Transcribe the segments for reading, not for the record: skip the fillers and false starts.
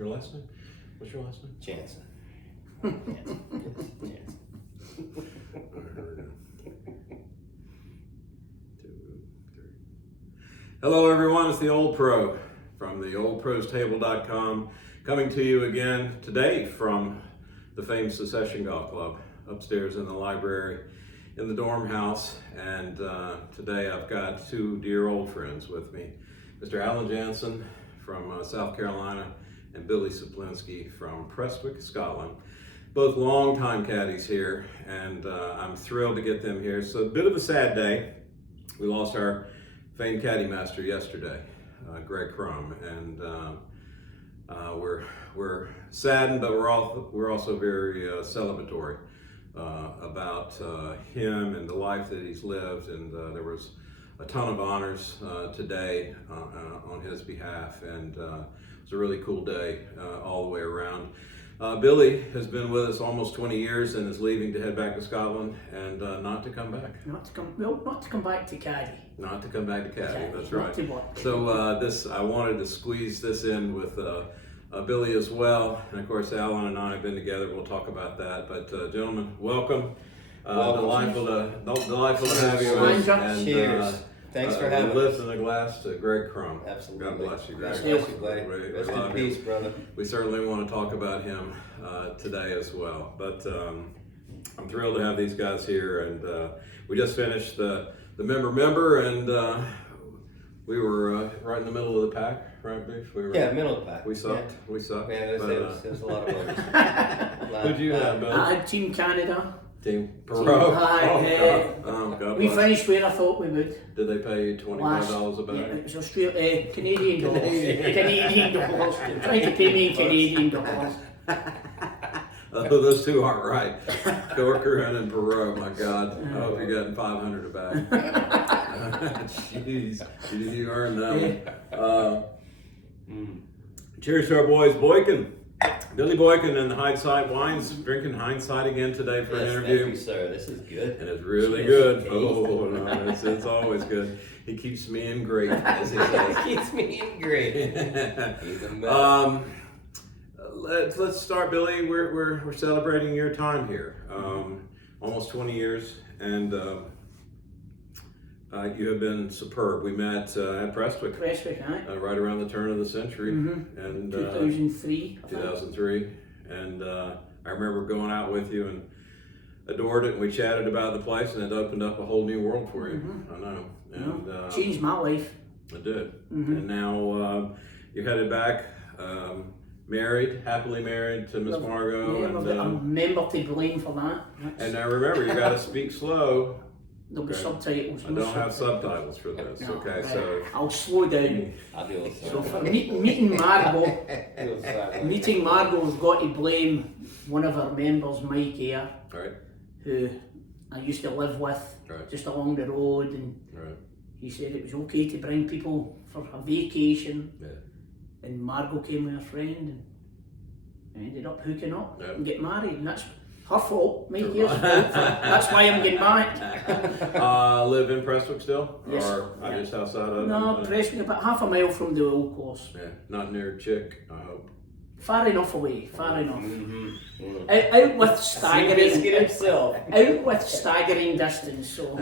Your last name? What's your last name? Jansen. Jansen. Jansen. 2, 3. Hello everyone, it's the Old Pro from the oldprostable.com, coming to you again today from the famed Secession Golf Club upstairs in the library in the dorm house. And today I've got two dear old friends with me, Mr. Alan Jansen from South Carolina and Billy Saplinski from Prestwick, Scotland. Both longtime caddies here, and I'm thrilled to get them here. So a bit of a sad day. We lost our famed Caddiemaster yesterday, Greg Crum, and we're saddened, but we're also very celebratory about him and the life that he's lived. And there was a ton of honors today on his behalf, and it's a really cool day all the way around. Billy has been with us almost 20 years and is leaving to head back to Scotland and not to come back. Not to come back to Caddy. Not to come back to Caddy, that's right. Not to what? So I wanted to squeeze this in with Billy as well. And of course, Alan and I have been together. We'll talk about that. But gentlemen, welcome. Delightful to have you. And, cheers. Thanks for having us. Lifting a glass to Greg Crum. Absolutely. God bless you, Greg. God bless you, buddy. Rest in peace, brother. We certainly want to talk about him today as well. But I'm thrilled to have these guys here, and we just finished the member, and we were right in the middle of the pack, right, Beef? Middle of the pack. We sucked. Yeah. We sucked. Yeah, there was a lot of others. Who'd you have, Bill? I had Team Canada. Team Perot. God We bless. finished where I thought we would. Did they pay you $25 a bag? Yeah, it was Australian, Canadian dollars. Canadian dollars. Trying to pay me in Canadian dollars. Those two aren't right. Corcoran and Perot, my God. I hope you're getting $500 a bag. Jeez, you earned that one. Cheers to our boys, Boykin. Billy Boykin and the Hindsight Wines, drinking Hindsight again today for an interview. Thank you, sir. This is good. And it's really good. Oh, no, it's always good. He keeps me in great. As he says. Keeps me in great. He's a mess. Let's start, Billy. We're celebrating your time here, almost 20 years, and you have been superb. We met at Prestwick, right around the turn of the century, and 2003. 2003, and I remember going out with you and adored it. And we chatted about the place, and it opened up a whole new world for you. I know, and changed my life. It did, and now you're headed back. Happily married to Miss Margot. Yeah, and, I'm a member to blame for that. And now remember, you got to speak slow. There'll be subtitles. I don't have subtitles for this, No, okay? right. So I'll slow down. I'll deal with So for meeting Margot, meeting Margot's got to blame one of our members, Mike here, right, who I used to live with just along the road, and he said it was okay to bring people for a vacation. Yeah. And Margot came with a friend, and I ended up hooking up and get married, and that's her fault, Mike here's fault. That's why I'm getting back. Live in Prestwick still? Yes. Or just outside of? No, Prestwick, about half a mile from the oil course. Yeah, not near Chick, I hope. Far enough away, far enough. Out with staggering distance, so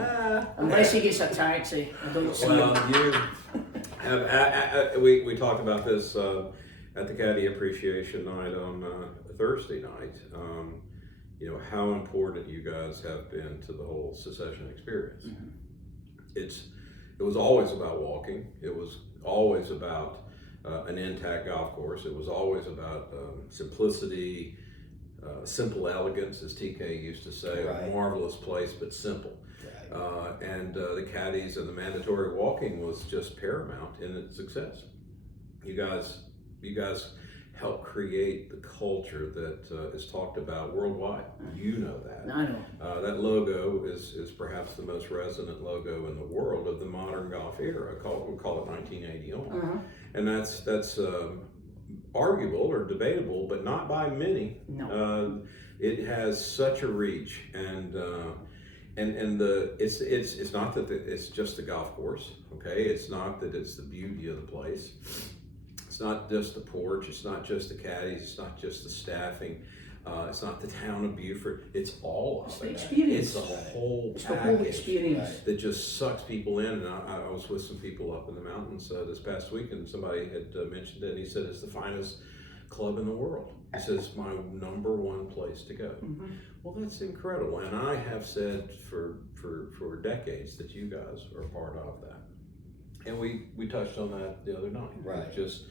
unless he gets a taxi, I don't see him. You have, we talked about this at the Caddy Appreciation Night on Thursday night. You know how important you guys have been to the whole Secession experience. It was always about walking. It was always about an intact golf course. It was always about simplicity, simple elegance, as TK used to say. A marvelous place, but simple. And the Caddies and the mandatory walking was just paramount in its success. You guys helped create the culture that is talked about worldwide. You know that. I know. That logo is perhaps the most resonant logo in the world of the modern golf era. We'll call it 1980 on. And that's arguable or debatable, but not by many. No. It has such a reach, and it's not that it's just the golf course. Okay, it's not that it's the beauty of the place. It's It's not just the porch, it's not just the caddies, it's not just the staffing, it's not the town of Beaufort, it's all of it. It's the experience. It's the whole It's the whole package experience. that just sucks people in. And I was with some people up in the mountains this past week, and somebody had mentioned it, and he said it's the finest club in the world. He says it's my number one place to go. Mm-hmm. Well, that's incredible, and I have said for decades that you guys are a part of that. And we touched on that the other night. Right. Just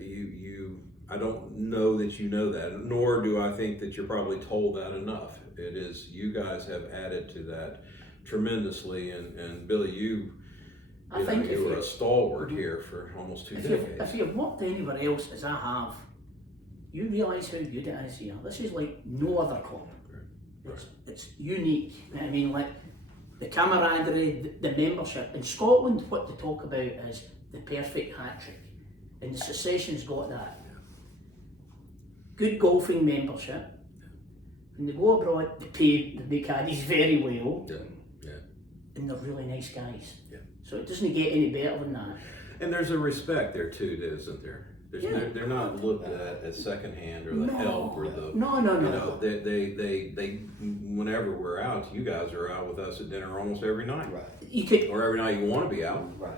you. I don't know that you know that, nor do I think that you're probably told that enough. It is, you guys have added to that tremendously, and Billy, you were a stalwart here for almost 2 decades. If you've worked anywhere else as I have, you realise how good it is here. This is like no other club. It's unique. I mean, like the camaraderie, the membership. In Scotland, what they talk about is the perfect hat trick, and the Secession's got that. Good golfing membership. When they go abroad, they pay the Caddies very well. Yeah. And they're really nice guys. Yeah. So it doesn't get any better than that. And there's a respect there too, isn't there? They're not looked at as secondhand or the help or the No. You know, they whenever we're out, you guys are out with us at dinner almost every night. Right. Or every night you want to be out. Right.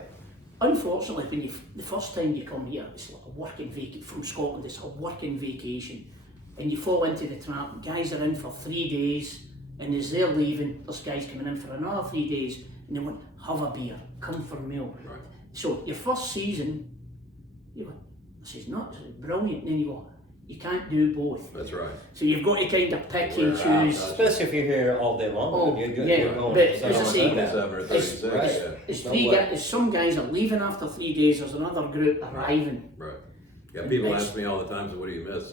Unfortunately, when the first time you come here, it's like a working vacation from Scotland. It's a working vacation, and you fall into the trap. Guys are in for 3 days, and as they're leaving, there's guys coming in for another 3 days, and they want, have a beer, come for a meal. Right. So your first season, you go, this is nuts, it's brilliant. And then you go, you can't do both. That's right. So you've got to kind of pick and choose. Especially if you're here all day long. You're going but for as I say, 27 or 36. It's some guys are leaving after 3 days. There's another group arriving. Right. Yeah. People ask me all the time, so what do you miss?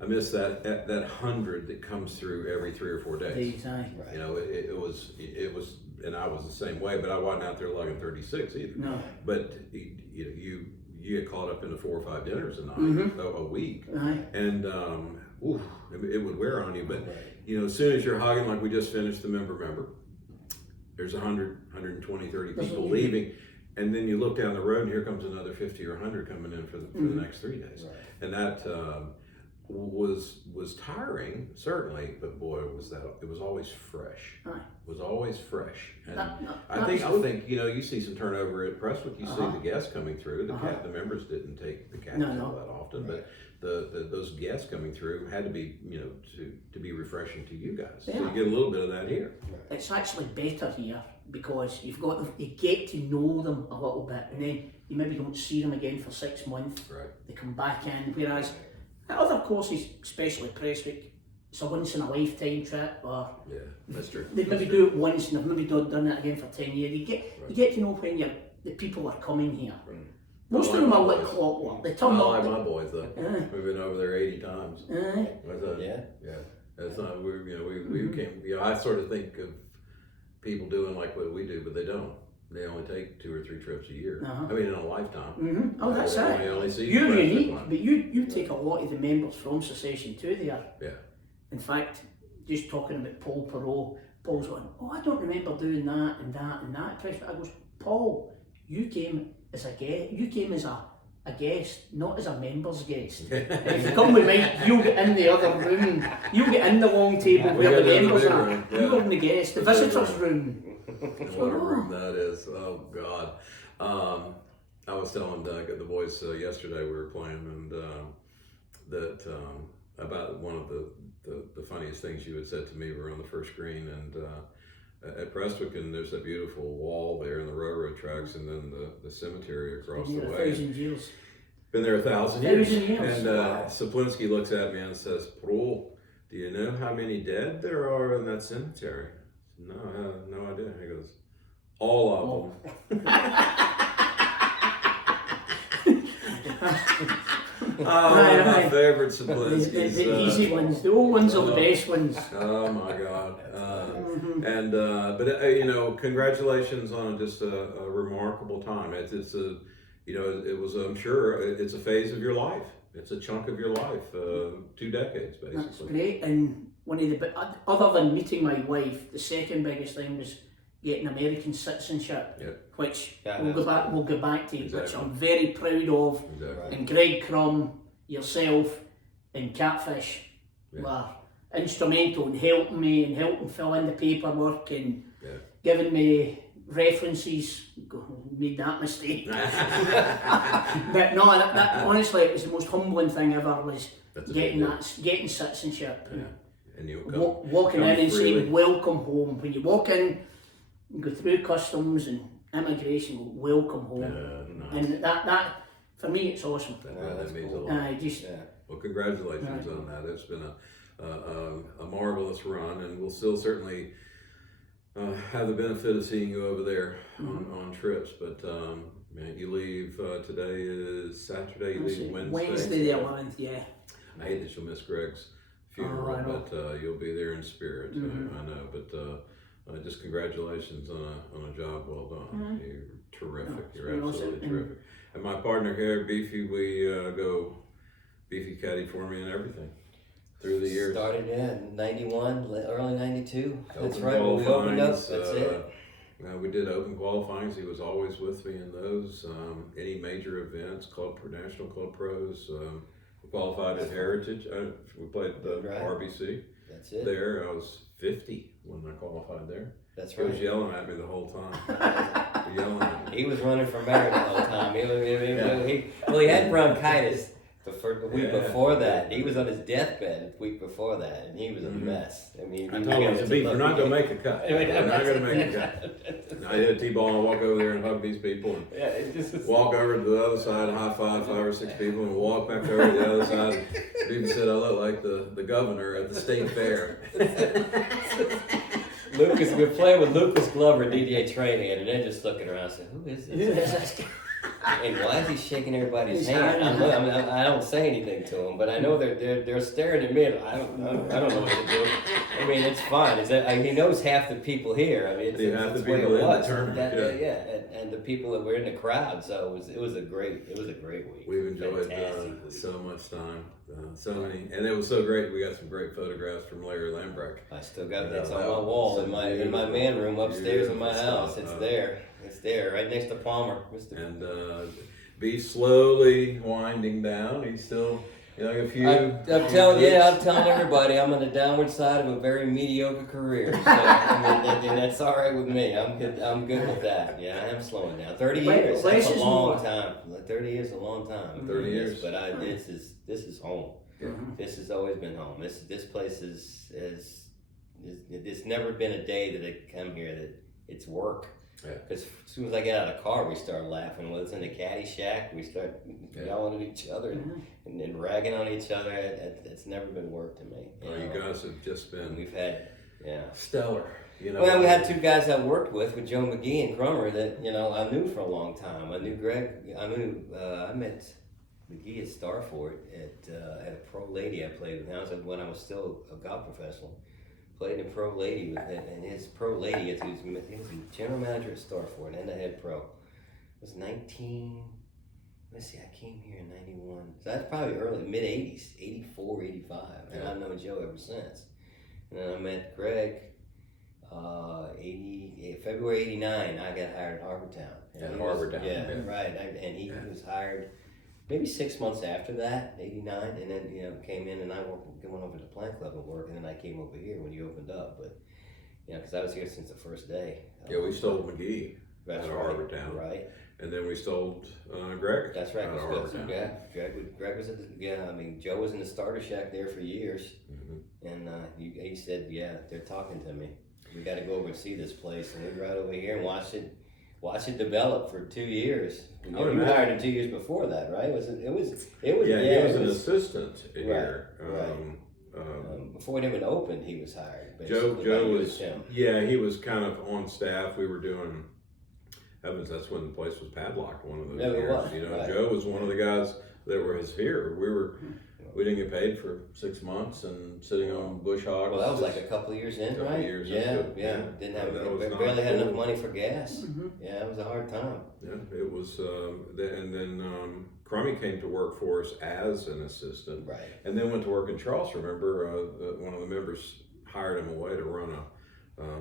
I miss that 100 that comes through every 3 or 4 days. Exactly. You know, it was, and I was the same way, but I wasn't out there lugging 36 either. No. But you get caught up in the 4 or 5 dinners a night, a week, and it would wear on you. But as soon as you're hugging, like we just finished the member, there's 100, 120, 30 people leaving, and then you look down the road, and here comes another 50 or 100 coming in for the next 3 days, and that was tiring, certainly, but boy, it was always fresh. It was always fresh. And I think you see some turnover at Prestwick. You see the guests coming through. The members didn't take the Caddies all that often, but those guests coming through had to be to be refreshing to you guys. So you get a little bit of that here. It's actually better here because you get to know them a little bit, and then you maybe don't see them again for 6 months. Right. They come back in, whereas at other courses, especially Prestwick, it's a once in a lifetime trip, or that's true. They maybe do it once and they've maybe done it again for 10 years. You get to know when the people are coming here. Right. Most of them are like clockwork. They turn I up. like my boys though. We've been over there 80 times. It's not we came. I sort of think of people doing like what we do, but they don't. They only take 2 or 3 trips a year. I mean, in a lifetime. Oh, that's it. You're unique, but you take a lot of the members from Secession too there. Yeah. In fact, just talking about Paul Perot, Paul's going, I don't remember doing that and that and that. I goes, Paul, you came as a guest. You came as a guest, not as a member's guest. If you come with Mike, you'll get in the other room. You'll get in the long table where the members are. You're in the guest, the visitors' room. What a room that is! Oh God! I was telling the boys yesterday we were playing, and about one of the funniest things you had said to me. We were on the first green, and at Prestwick, and there's that beautiful wall there, and the railroad tracks, and then the cemetery across the way. 1,000 years. Been there 1,000 years. 1,000 years. And Saplinski looks at me and says, "Paul, do you know how many dead there are in that cemetery?" No, I have no idea. He goes, all of them. My favorite Saplinskis. The easy ones, the old ones are the best ones. Oh my God. But congratulations on just a remarkable time. It was, I'm sure, it's a phase of your life. It's a chunk of your life, 2 decades, basically. That's great. And one of other than meeting my wife, the second biggest thing was getting American citizenship, Yep. which Yeah, we'll go that's back. We'll go back to, which Exactly. I'm very proud of. Exactly. And Greg Crum, yourself, and Catfish Yeah. were instrumental in helping me and helping fill in the paperwork and Yeah. giving me references. Made that mistake. But no, that honestly, it was the most humbling thing ever, was That's a getting big deal. getting citizenship. Yeah. And you'll Walking come in and freely. saying welcome home. When you walk in, you go through customs and immigration, go, welcome home. Nice. And that for me, it's awesome. That means a lot. I just Well, congratulations on that. It's been a marvelous run, and we'll still certainly have the benefit of seeing you over there on trips. But man, you leave today is Saturday. You leave Wednesday the 11th, yeah. I hate that you'll miss Greg's funeral, I know. but you'll be there in spirit. I know, but just congratulations on a job well done. You're terrific. it's You're been absolutely awesome. terrific. And my partner here, Beefy, we go Beefy caddy for me and everything through the years. Started in 91, early 92. That's Open right, when we opened up, qualifyings, that's it. We did open qualifyings. He was always with me in those. Any major events, national club pros. We qualified at Heritage. We played the Right. RBC That's it. there. I was 50 when I qualified there. That's He was right. yelling at me the whole time. Yelling at me. He was running for mayor the whole time. He had bronchitis the week Yeah. before that. He was on his deathbed the week before that, and he was a mess. I mean, I told him, Beef, we're not going to make a cut. We're not going to make a cut. And I hit a T-ball and walk over there and hug these people. And Yeah, it just walk over to the other side and high five 5 or 6 people and walk back over to the other side. People said I look like the governor at the state fair. Lucas. We're playing with Lucas Glover, DDA Trahan, and they're just looking around saying, "Who is this?" And why is he shaking everybody's His hand? hand. I don't say anything to him, but I know they're staring at me. And I don't know what to do. I mean, it's fine. He knows half the people here. I mean, it's Half the the way it people in the was. tournament, Yeah, and the people that were in the crowd. So it was a great week. We've enjoyed Fantastic week. so much time, so many, and it was so great. We got some great photographs from Larry Lambrecht. I still got Yeah, that's on that my wall was in my beautiful. man room upstairs in my Beautiful house. stuff. It's there. It's there, right next to Palmer. Mr. And Beef slowly winding down. He's still, a few. I'm telling everybody I'm on the downward side of a very mediocre career. So, and that's all right with me. I'm good with that. Yeah, I am slowing down. 30 years. That's a long time. 30 years is a long time. 30 years. But this is home. This has always been home. This place is there's never been a day that I come here that it's work. Yeah. Because as soon as I get out of the car, we start laughing. When it's in the caddy shack, we start yelling at each other and ragging on each other. It's never been work to me. You guys have just been We've had, stellar. Well, we had 2 guys I worked with Joe McGee and Crummer, that I knew for a long time. I knew Greg. I met McGee at Starford at a pro lady I played with. When I was still a golf professional. Played in pro lady with it, and his pro lady, he was a general manager at Starford and a head pro. It was 19. Let's see, I came here in 91. So that's probably early, mid 80s, 84, 85. And I've known Joe ever since. And then I met Greg, February 89. I got hired at Harbortown. At Harbortown. Yeah, right. And he was hired maybe 6 months after that, 89, and then came in, and I went over to the Plant Club and worked, and then I came over here when you opened up. But because I was here since the first day. We stole McGee That's at right, Harbortown, right? And then we stole Greg. That's right. At Harbortown. Greg was I mean, Joe was in the starter shack there for years, and he said, they're talking to me. We got to go over and see this place, and we right over here and watch it develop for 2 years. You hired him 2 years before that, right? It was. He was an assistant here. Right. Before it even opened, he was hired. Joe was. him. Yeah, he was kind of on staff. We were doing. Evans, that's when the place was padlocked. One of those years. It was, right. Joe was one of the guys that was here. We didn't get paid for 6 months and sitting on bush hogs. Well, that was like a couple of years in, right? Years yeah. into, Didn't have that was barely had cool. enough money for gas. Yeah, it was a hard time. Yeah, it was. And then Crummy came to work for us as an assistant, Right. and then went to work in Charleston. Remember, one of the members hired him away to run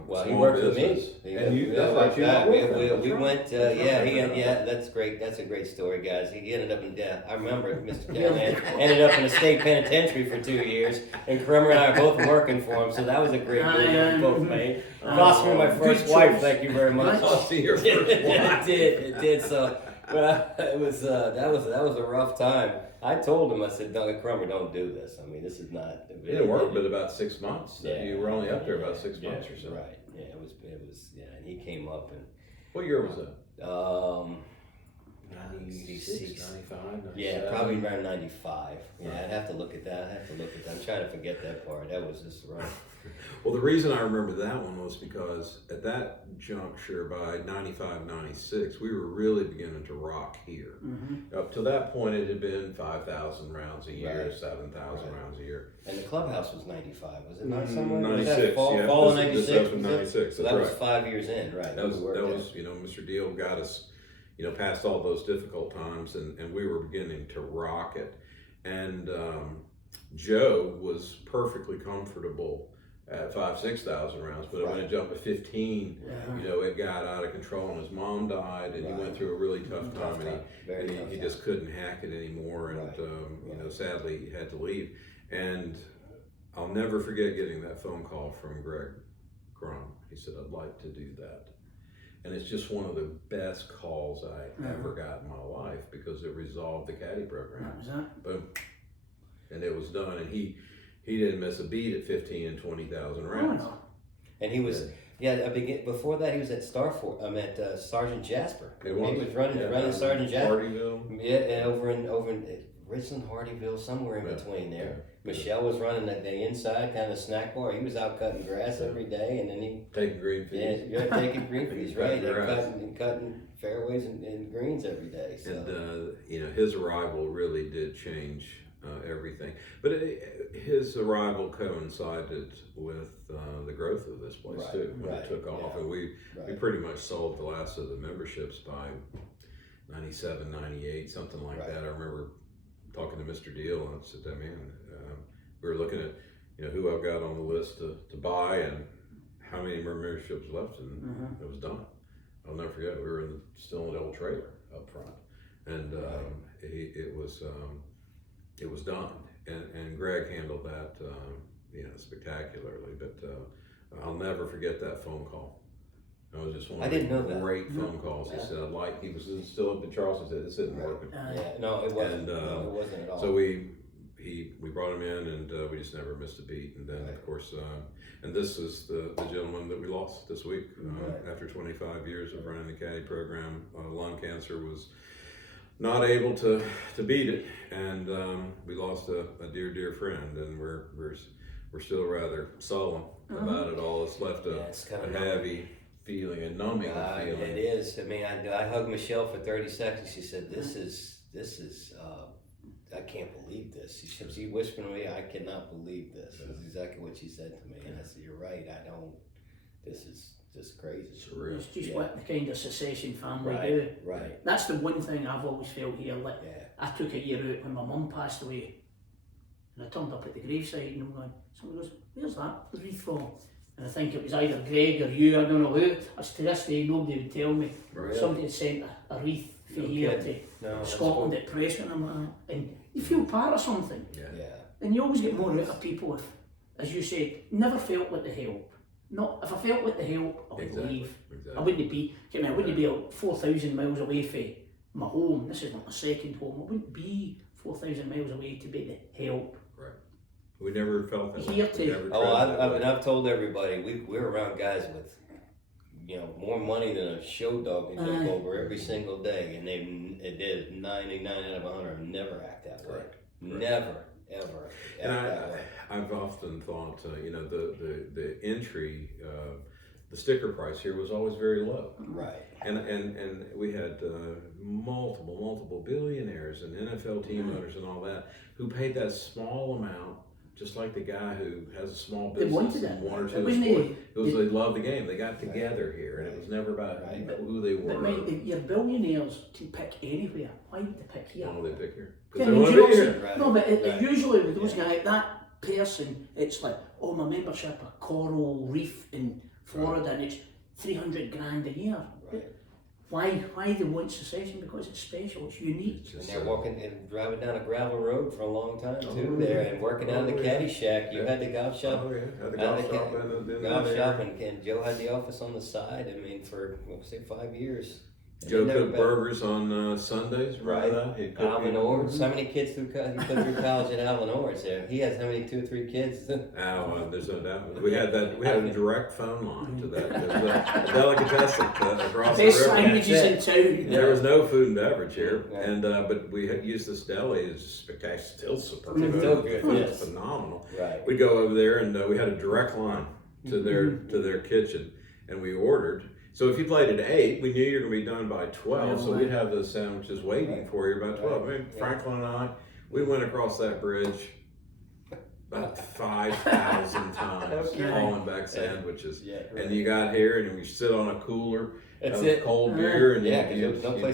Well, he small worked with business. me. And you, that's that's right, you we worked with him. went. That's right. Yeah, that's great. That's a great story, guys. He ended up in death. I remember Mr. Callahan ended up in a state penitentiary for 2 years, and Crummer and I are both working for him. So that was a great move that we both made. Cost me my first good wife. choice. Thank you very much. I'll see your first wife. It did. So, but it was that was a rough time. I told him, I said, Doug Crummer, don't do this. I mean, this is not. It worked, but about 6 months. Yeah. You were only up there about 6 months or so. Right. Yeah, it was. Yeah, and he came up and. What year was that? 96, 95, 97? Yeah, probably around 95. Yeah, I'd have to look at that. I'm trying to forget that part. That was just rough. Well, the reason I remember that one was because at that juncture, by 95, 96, we were really beginning to rock here. Mm-hmm. Up to that point, it had been 5,000 rounds a year, Right. 7,000 rounds a year. And the clubhouse was 95, was it not somewhere? 96, fall, yeah. Fall of This 96. was from was it? 96, So that's that was right. 5 years in, right? That was, We worked it. you know, Mr. Deal got us, you know, past all those difficult times, and we were beginning to rock it. And Joe was perfectly comfortable at 6,000 rounds, but when it jumped to 15, you know, it got out of control, and his mom died, and he went through a really tough time, and he just couldn't hack it anymore, and you know, sadly, he had to leave. And I'll never forget getting that phone call from Greg Crum. He said, "I'd like to do that." And it's just one of the best calls I ever got in my life, because it resolved the caddy program. That was that. Boom. And it was done. And he didn't miss a beat at 15 and 20,000 rounds. Oh, no. And he was, before that he was at Sergeant Jasper. It He was running Sergeant Jasper. Hardyville. Yeah, and over in Richland, Hardyville, somewhere in between there. Yeah. Michelle was running the inside kind of snack bar. He was out cutting grass every day, and then he Taking green fees. you're taking green fees, right? Cutting And cutting fairways and greens every day. So. And you know, his arrival really did change everything. But his arrival coincided with the growth of this place too, when it took off, and we pretty much sold the last of the memberships by 97, 98, something like that. I remember talking to Mr. Deal, and I said, "Man, we were looking at, you know, who I've got on the list to buy and how many memberships left, and it was done." I'll never forget. We were still in the old trailer up front, and it was done. And Greg handled that, you know, spectacularly. But I'll never forget that phone call. It was just one of the great phone calls. He said, he was still up in Charleston. Said, "This isn't working." No, it wasn't. No, it wasn't at all. So we brought him in, and we just never missed a beat. And then, of course, and this is the gentleman that we lost this week after 25 years of running the caddy program. Lung cancer, was not able to beat it, and we lost a dear friend, and we're still rather sullen about it all. It's left a heavy feeling, a numbing feeling. It is. I mean, I hugged Michelle for 30 seconds. She said, "This is. I can't believe this." She whispered to me, "I cannot believe this." That's exactly what she said to me, and I said, "You're right. I don't. This is just crazy." Surreal. It's just what the kind of secession family Right, do. right. That's the one thing I've always felt here. Like, I took a year out when my mum passed away, and I turned up at the graveside, and I'm going, somebody goes, "Where's that wreath from?" And I think it was either Greg or you, I don't know who. As to this day, nobody would tell me. Right. Somebody had sent a wreath from here to Scotland at Preston, and you feel part of something. Yeah. And you always get more out of people if, as you said, never felt like the help. Not if I felt like the help, I would leave. Exactly. I wouldn't be 4,000 miles away from my home. This is not my second home. I wouldn't be 4,000 miles away to be the help. Right. We never felt that. Here too. I've told everybody we're around guys with, you know, more money than a show dog can jump over every single day, and it did 99 out of 100 never act that way. Never, ever. And I've often thought, you know, the entry, the sticker price here was always very low. Right. And we had multiple billionaires and NFL team owners and all that who paid that small amount, just like the guy who has a small business and one or two sports. It was they loved the game. They got together here, and it was never about who they were. But mate, your billionaires can pick anywhere. Why would they pick here? Why would they pick here? Yeah, Because they want to be here. No, but usually with those guys, that person, it's like, oh, my membership, a coral reef in Florida, and it's 300 grand a year. Why they want secession? Because it's special, it's unique. And they're walking and driving down a gravel road for a long time too there, and working out in the caddy shack. You had the golf shop. Oh yeah, had the golf shop Golf shop, and Joe had the office on the side. I mean, for say 5 years. Joe cooked burgers on Sundays, right? That? He'd cook Alvin Orrs. How many kids he put through college at Alvin Orrs there? He has how many, 2 or 3 kids? There's no doubt. We had that. We had a direct phone line to that. There's a delicatessen across the Best river. sandwiches in town. There was no food and beverage here, and but we had used this deli. It's spectacular, still superb. Still good, It's phenomenal. Right. We'd go over there, and we had a direct line to their kitchen, and we ordered. So if you played at 8, we knew you were going to be done by 12, so we'd have those sandwiches waiting for you by 12. I mean, Franklin and I, we went across that bridge about 5,000 times, hauling back sandwiches. And you got here, and we sit on a cooler of cold beer, and you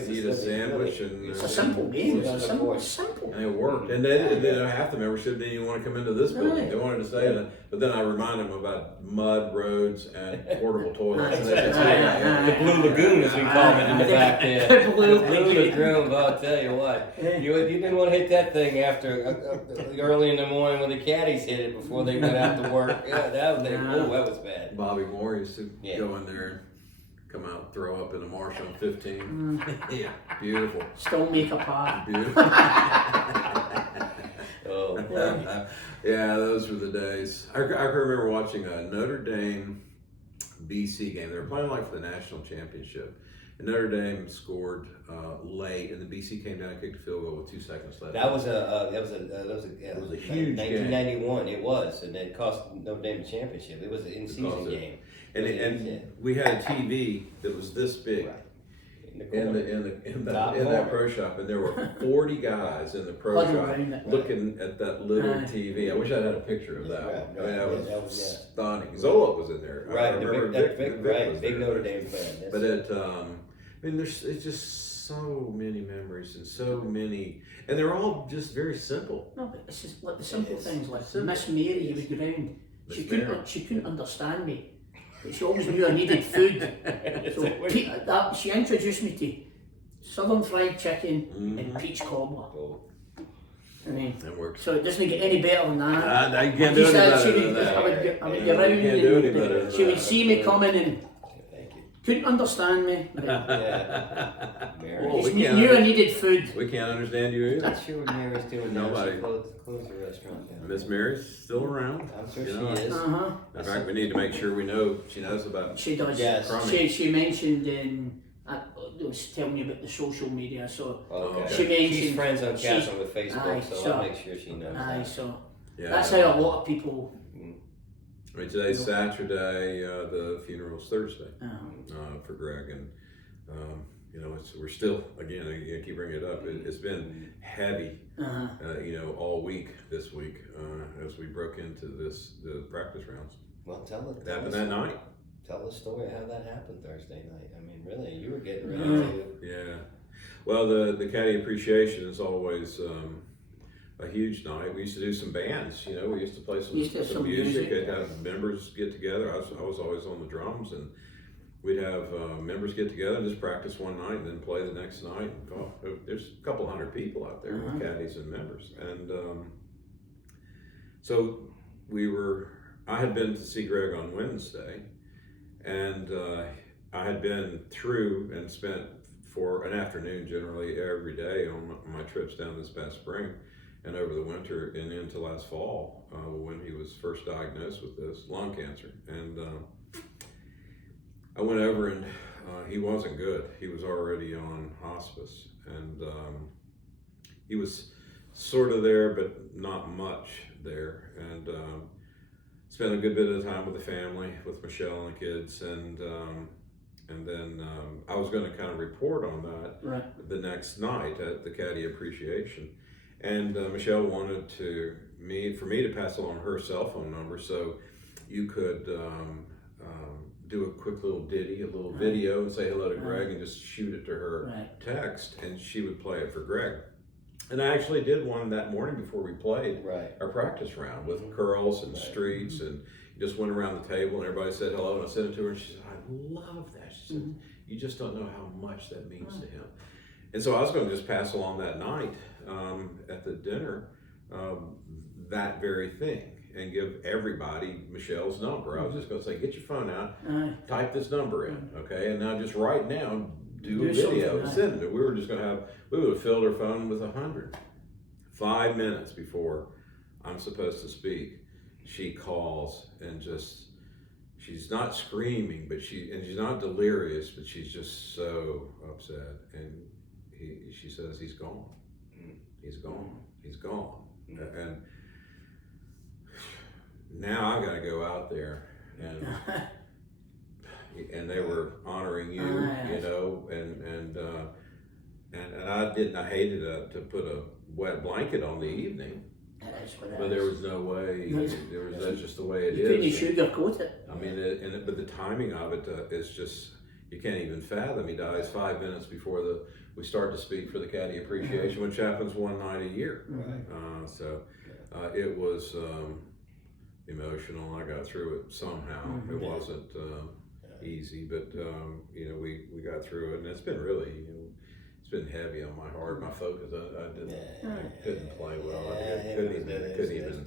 eat a sandwich. And it's a simple game. It's simple. And it worked. And then half the membership didn't even want to come into this building. They wanted to stay in it. But then I reminded them about mud roads and portable toilets. The Blue Lagoon, as we call it in the back there. The Blue Lagoon, I'll tell you what. You didn't want to hit that thing after early in the morning when the caddies hit it before they went out to work. Yeah, that was bad. Bobby Moore used to go in there and come out and throw up in the marsh on 15. Yeah, beautiful. Still make a pot. Beautiful. Oh, yeah, those were the days. I can remember watching a Notre Dame BC game. They were playing like for the national championship. And Notre Dame scored late, and the BC came down and kicked a field goal with 2 seconds left. That was a huge 1991. Game. It was, and it cost Notre Dame the championship. It was an in-season game. And we had a TV that was this big. In that pro shop, and there were 40 guys in the pro shop looking at that little TV. I wish I had a picture of that one. I mean, that was stunning. Zola was in there. Right, I remember Vic big Notre Dame fan. But I mean, it's just so many memories and so many, and they're all just very simple. No, but it's just like the simple things, like Miss Mary was around. She couldn't understand me. But she always knew I needed food. So she introduced me to Southern fried chicken and peach cobbler. I mean, so it doesn't get any better than that. I can't do any better than that. I would get around and she would see me coming and couldn't understand me. Well, she knew I needed food. We can't understand you either. I'm not sure what Mary's doing now. Nobody. She closed the restaurant down. Miss Mary's still around. I'm sure she is. In fact, we need to make sure she knows about. She does. Yes. She mentioned I was telling you about the social media, so she mentioned she's friends on Catherine with Facebook, so I'll make sure she knows. So that's how a lot of people. I mean, today's Saturday. The funeral's Thursday for Greg, and we're still again. I keep bringing it up. It's been heavy, all week this week as we broke into the practice rounds. Well, it happened that night. Tell the story how that happened Thursday night. I mean, really, you were getting ready to. Yeah. Well, the caddy appreciation is always a huge night. We used to do some bands. We used to play some music. We'd have members get together. I was always on the drums, and we'd have members get together and just practice one night and then play the next night. There's a couple hundred people out there with caddies and members, and so I had been to see Greg on Wednesday. And I had been through and spent for an afternoon generally every day on my trips down this past spring and over the winter and into last fall when he was first diagnosed with this lung cancer. And I went over and he wasn't good. He was already on hospice, and he was sort of there, but not much there. And spent a good bit of time with the family, with Michelle and the kids, and then I was going to kind of report on that the next night at the Caddy Appreciation, and Michelle wanted for me to pass along her cell phone number so you could do a quick little ditty, a little video, and say hello to Greg, and just shoot it to her text, and she would play it for Greg. And I actually did one that morning before we played Right. our practice round with curls and streets, and just went around the table and everybody said hello, and I said it to her and she said, I love that. She said, you just don't know how much that means to him. And so I was going to just pass along that night at the dinner that very thing and give everybody Michelle's number. I was just going to say, get your phone out, type this number in, okay? And now just right now, do a video and send it. We were just going to we would have filled her phone with 100. 5 minutes before I'm supposed to speak, she calls and she's not screaming, but she's not delirious, but she's just so upset. And she says, he's gone. He's gone. He's gone. And now I got to go out there and they were honoring you, you know, and I hated to put a wet blanket on the evening, but there was no way. That's just the way it is. You couldn't sugarcoat it. I mean, but the timing of it is just, you can't even fathom. He dies 5 minutes before we start to speak for the Caddy Appreciation, which happens one night a year. Right. So it was emotional. I got through it somehow. It wasn't easy, but you know, we got through it, and it's been really, you know, it's been heavy on my heart, my focus. I couldn't play well. I couldn't even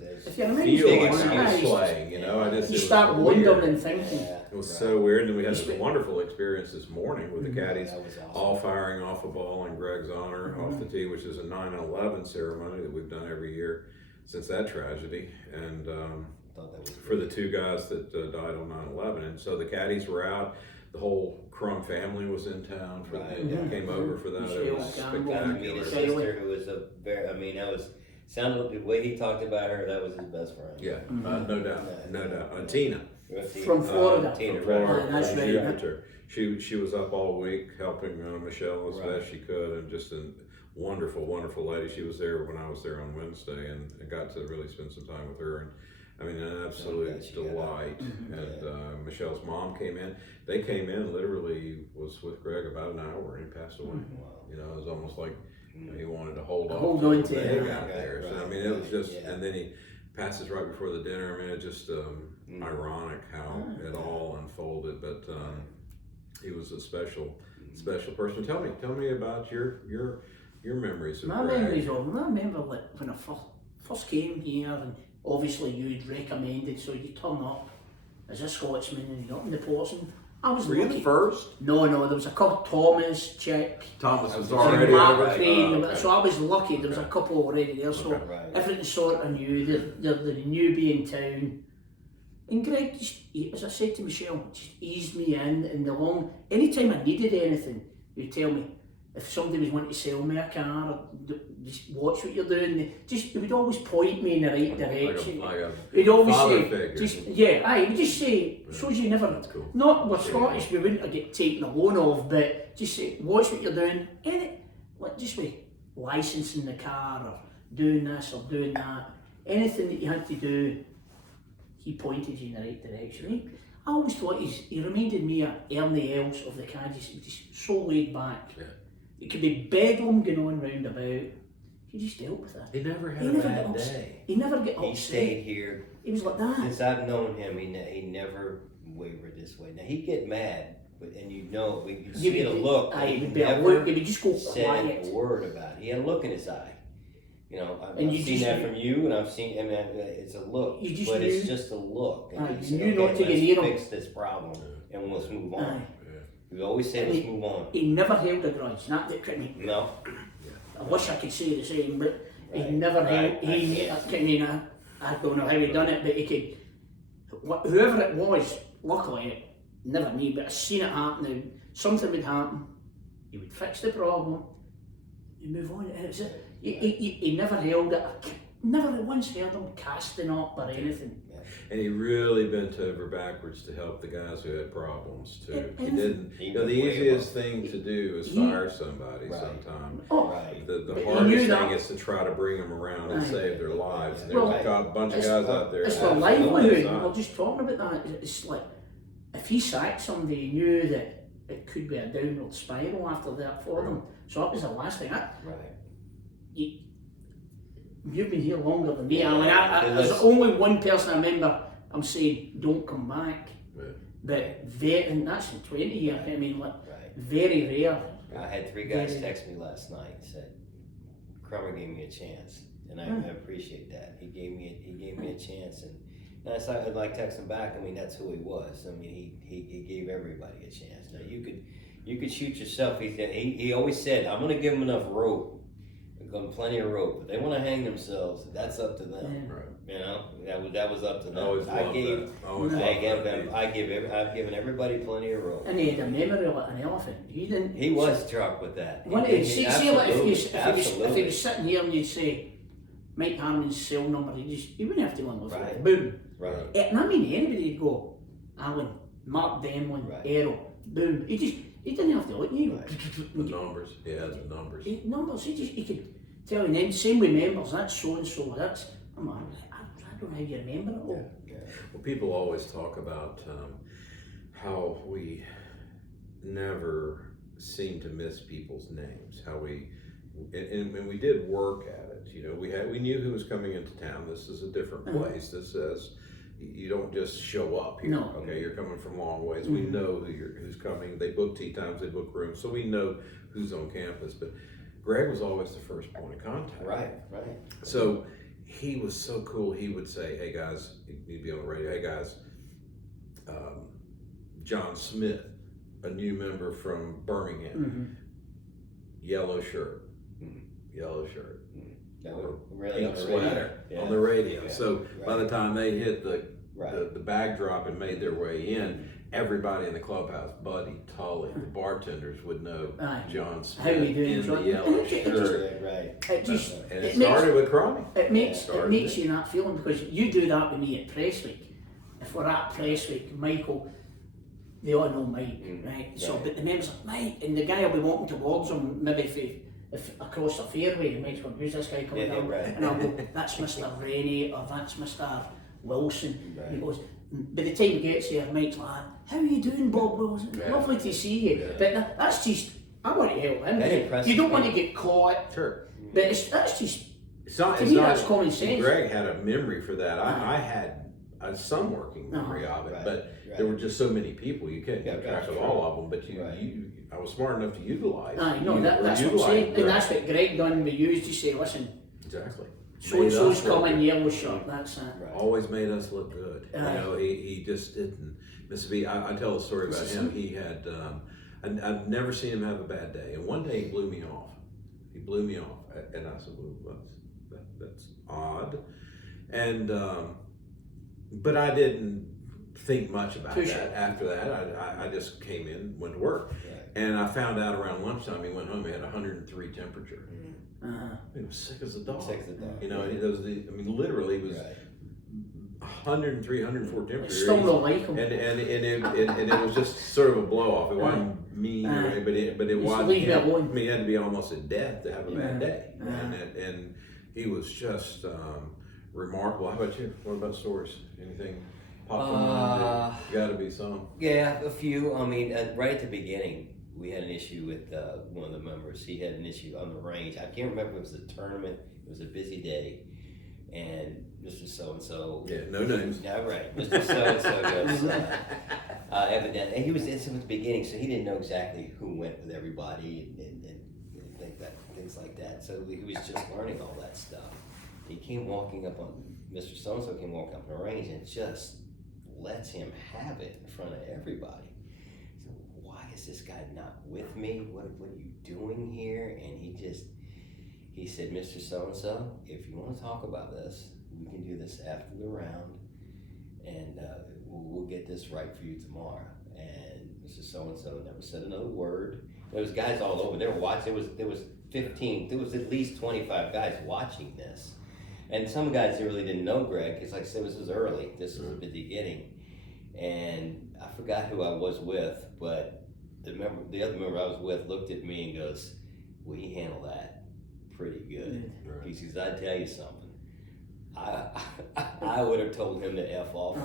feel like I was playing. You know, you start wondering and thinking. It was so weird. And then we had this wonderful experience this morning with the Caddies all firing off a ball in Greg's honor off the tee, which is a 9/11 ceremony that we've done every year since that tragedy. And for the two guys that died on 9/11, and so the Caddies were out. The whole Crum family was in town for came over for that. It was spectacular. His sister, who was sounded the way he talked about her, that was his best friend. Yeah, no doubt. Tina. From Florida. Tina, that's right. She was up all week helping Michelle as best she could, and just a wonderful lady. She was there when I was there on Wednesday, and got to really spend some time with her. And I mean, an absolute delight. And Michelle's mom came in. They came in, literally was with Greg about an hour, and he passed away. Wow. You know, it was almost like he wanted to hold on to it. They got there. So, I mean, it was just, and then he passes right before the dinner. I mean, it's just ironic how it all unfolded. But he was a special person. Tell me about your memories of My Greg. memories of him. I remember when I first came here, and obviously you'd recommended, so you turn up as a Scotsman and you're up in the ports, and I was Were you the first? No, there was a couple. Thomas, Chick, Thomas was and already Mark Crane, okay. so I was lucky. There was a couple already there, so everything sort of knew. The newbie in town, and Greg as I said to Michelle, just eased me in. And anytime I needed anything, he'd tell me. If somebody was wanting to sell me a car, or just watch what you're doing. He would always point me in the right direction. He'd always say, he would just say, shows you never, not we're Scottish, we wouldn't get taken a loan of, but just say, watch what you're doing. Just with licensing the car, or doing this or doing that, anything that you had to do, he pointed you in the right direction. I always thought he reminded me of Ernie Els of the Caddies. He was just so laid back. Yeah. It could be bedlam going on round about. He just dealt with it. He never had a bad day. He never get upset. He stayed here. He was like that. Since I've known him, he never wavered this way. Now he'd get mad, and you know, we could see the look. He would just go said quiet. A word about it. He had a look in his eye. You know, I've seen that from you, and I've seen. I mean, it's a look, it's just a look. And you knew not to get near him. Let's fix this problem, and let's move on. We always say, let's move on. He never held a grudge. Not that couldn't. No. I wish I could say the same, but he never held. I don't know how he done it, but he could. Whoever it was, luckily, never me, but I seen it happening. Something would happen. He would fix the problem. You move on. He never held it. Never once heard him casting up or anything. And he really bent over backwards to help the guys who had problems too. He didn't. You know, the easiest thing to do is fire somebody sometime. The hardest thing is to try to bring them around and save their lives. And there's a bunch of guys out there. It's their livelihood. We're just talking about that. It's like if he sacked somebody, he knew that it could be a downward spiral after that for them. So that was the last thing. you've been here longer than me. I mean, there's only one person I remember I'm saying, don't come back. Yeah. But and that's in 20 years. I mean, like, Right. very rare. I had 3 guys text me last night and said, Crummer gave me a chance, and I appreciate that. He gave me a chance, and that's I'd like text him back. I mean, that's who he was. I mean, he gave everybody a chance. Now you could shoot yourself. He always said, I'm gonna give them enough rope. I've got plenty of rope. If they want to hang themselves, that's up to them. Right. You know, that was up to them. Always loved that. Always loved that. I've given everybody plenty of rope. And he had a memory like an elephant. He didn't. He was struck with that. See, like if Absolutely. he was sitting here and you'd say Mike Harmon's cell number, he wouldn't have to go and look for Right. it. Boom. Right. And I mean, anybody would go, Alan, Mark Demlin, Right. Errol, boom. He didn't have to look. He The numbers. He has the numbers. numbers. He could tell. And then same with members. That's so and so. That's I don't know how you remember it all. Yeah. Well, people always talk about how we never seem to miss people's names. How and we did work at it. You know, we knew who was coming into town. This is a different place. This says you don't just show up here. No. Okay, you're coming from long ways. We know who's coming. They book tea times. They book rooms, so we know who's on campus. But Greg was always the first point of contact. Right. So he was so cool. He would say, "Hey guys," he'd be on the radio. "Hey guys, John Smith, a new member from Birmingham, yellow shirt, yellow shirt, That was really pink on the sweater radio. on the radio." Yeah. So by the time they hit the bag drop and made their way in, everybody in the clubhouse, Buddy, Tully, the bartenders would know Aye. John How you Smith doing, in the John? yellow shirt. Right. It just And it makes- started with Cromie. It makes Started you that feeling because you do that with me at Press Week. If we're at Press Week, Michael, they all know Mike, right? So, Right. but the members like Mike, and the guy will be walking towards him, maybe if across the fairway, and Mike's going, "Who's this guy coming down?" Right. And I'll go, "That's Mr. Rennie, or that's Mr. Wilson." Right. And he goes, by the time he gets here, Mike's like, "How are you doing, Bob Wilson? Yeah. Lovely to see you." Yeah. But that's just, I want to help him. That impresses You don't want me. to get caught, Sure. but that's just. It's not, To it's me, not, that's common sense. Greg had a memory for that. I had some working memory of it, Right, but right. there were just so many people you couldn't Yeah, keep track that's of true. all of them. But Right. I was smart enough to utilize. Aye, no, you that's were what I'm saying, utilizing and that's what Greg done with you, to say, listen, exactly. so and Made so's us look coming, good. yellow shirt, that's it. Right. Always made us look good. Aye. You know, he just didn't. Mr. B, I tell a story about him. He had, I've never seen him have a bad day. And one day he blew me off. And I said, well, that's odd. And, but I didn't think much about Push that. it. After that, I just came in, went to work. Right. And I found out around lunchtime, he went home, he had 103 temperature. He was sick as a dog. Sick as a dog. You know, and literally he was Right. 103, 104 temperature. Still don't like him. And it was just sort of a blow off. It wasn't mean, or anything, but it wasn't. leave He it had, I alone. mean, he had to be almost at death to have a bad day, Yeah. and he was just remarkable. How about you? What about stories? Anything pop in mind? Got to be some. Yeah, a few. I mean, right at the beginning, we had an issue with one of the members. He had an issue on the range. I can't remember if it was a tournament. It was a busy day, and Mr. So-and-so. Yeah, no names. Yeah, right. Mr. So-and-so goes, evidently, and he was this was the beginning, so he didn't know exactly who went with everybody and things like that. So he was just learning all that stuff. He came walking up on, Mr. So-and-so came walking up on the range and just lets him have it in front of everybody. So why is this guy not with me? What are you doing here? And he said, Mr. So-and-so, if you want to talk about this, we can do this after the round, and we'll get this right for you tomorrow. And Mr. So-and-so never said another word. There was guys all over. They were watching. There was at least 25 guys watching this. And some guys that really didn't know Greg, because like I said, this was early. This was the beginning. And I forgot who I was with, but the other member I was with looked at me and goes, well, he handled that pretty good. Right. He says, I tell you something. I would have told him to F off.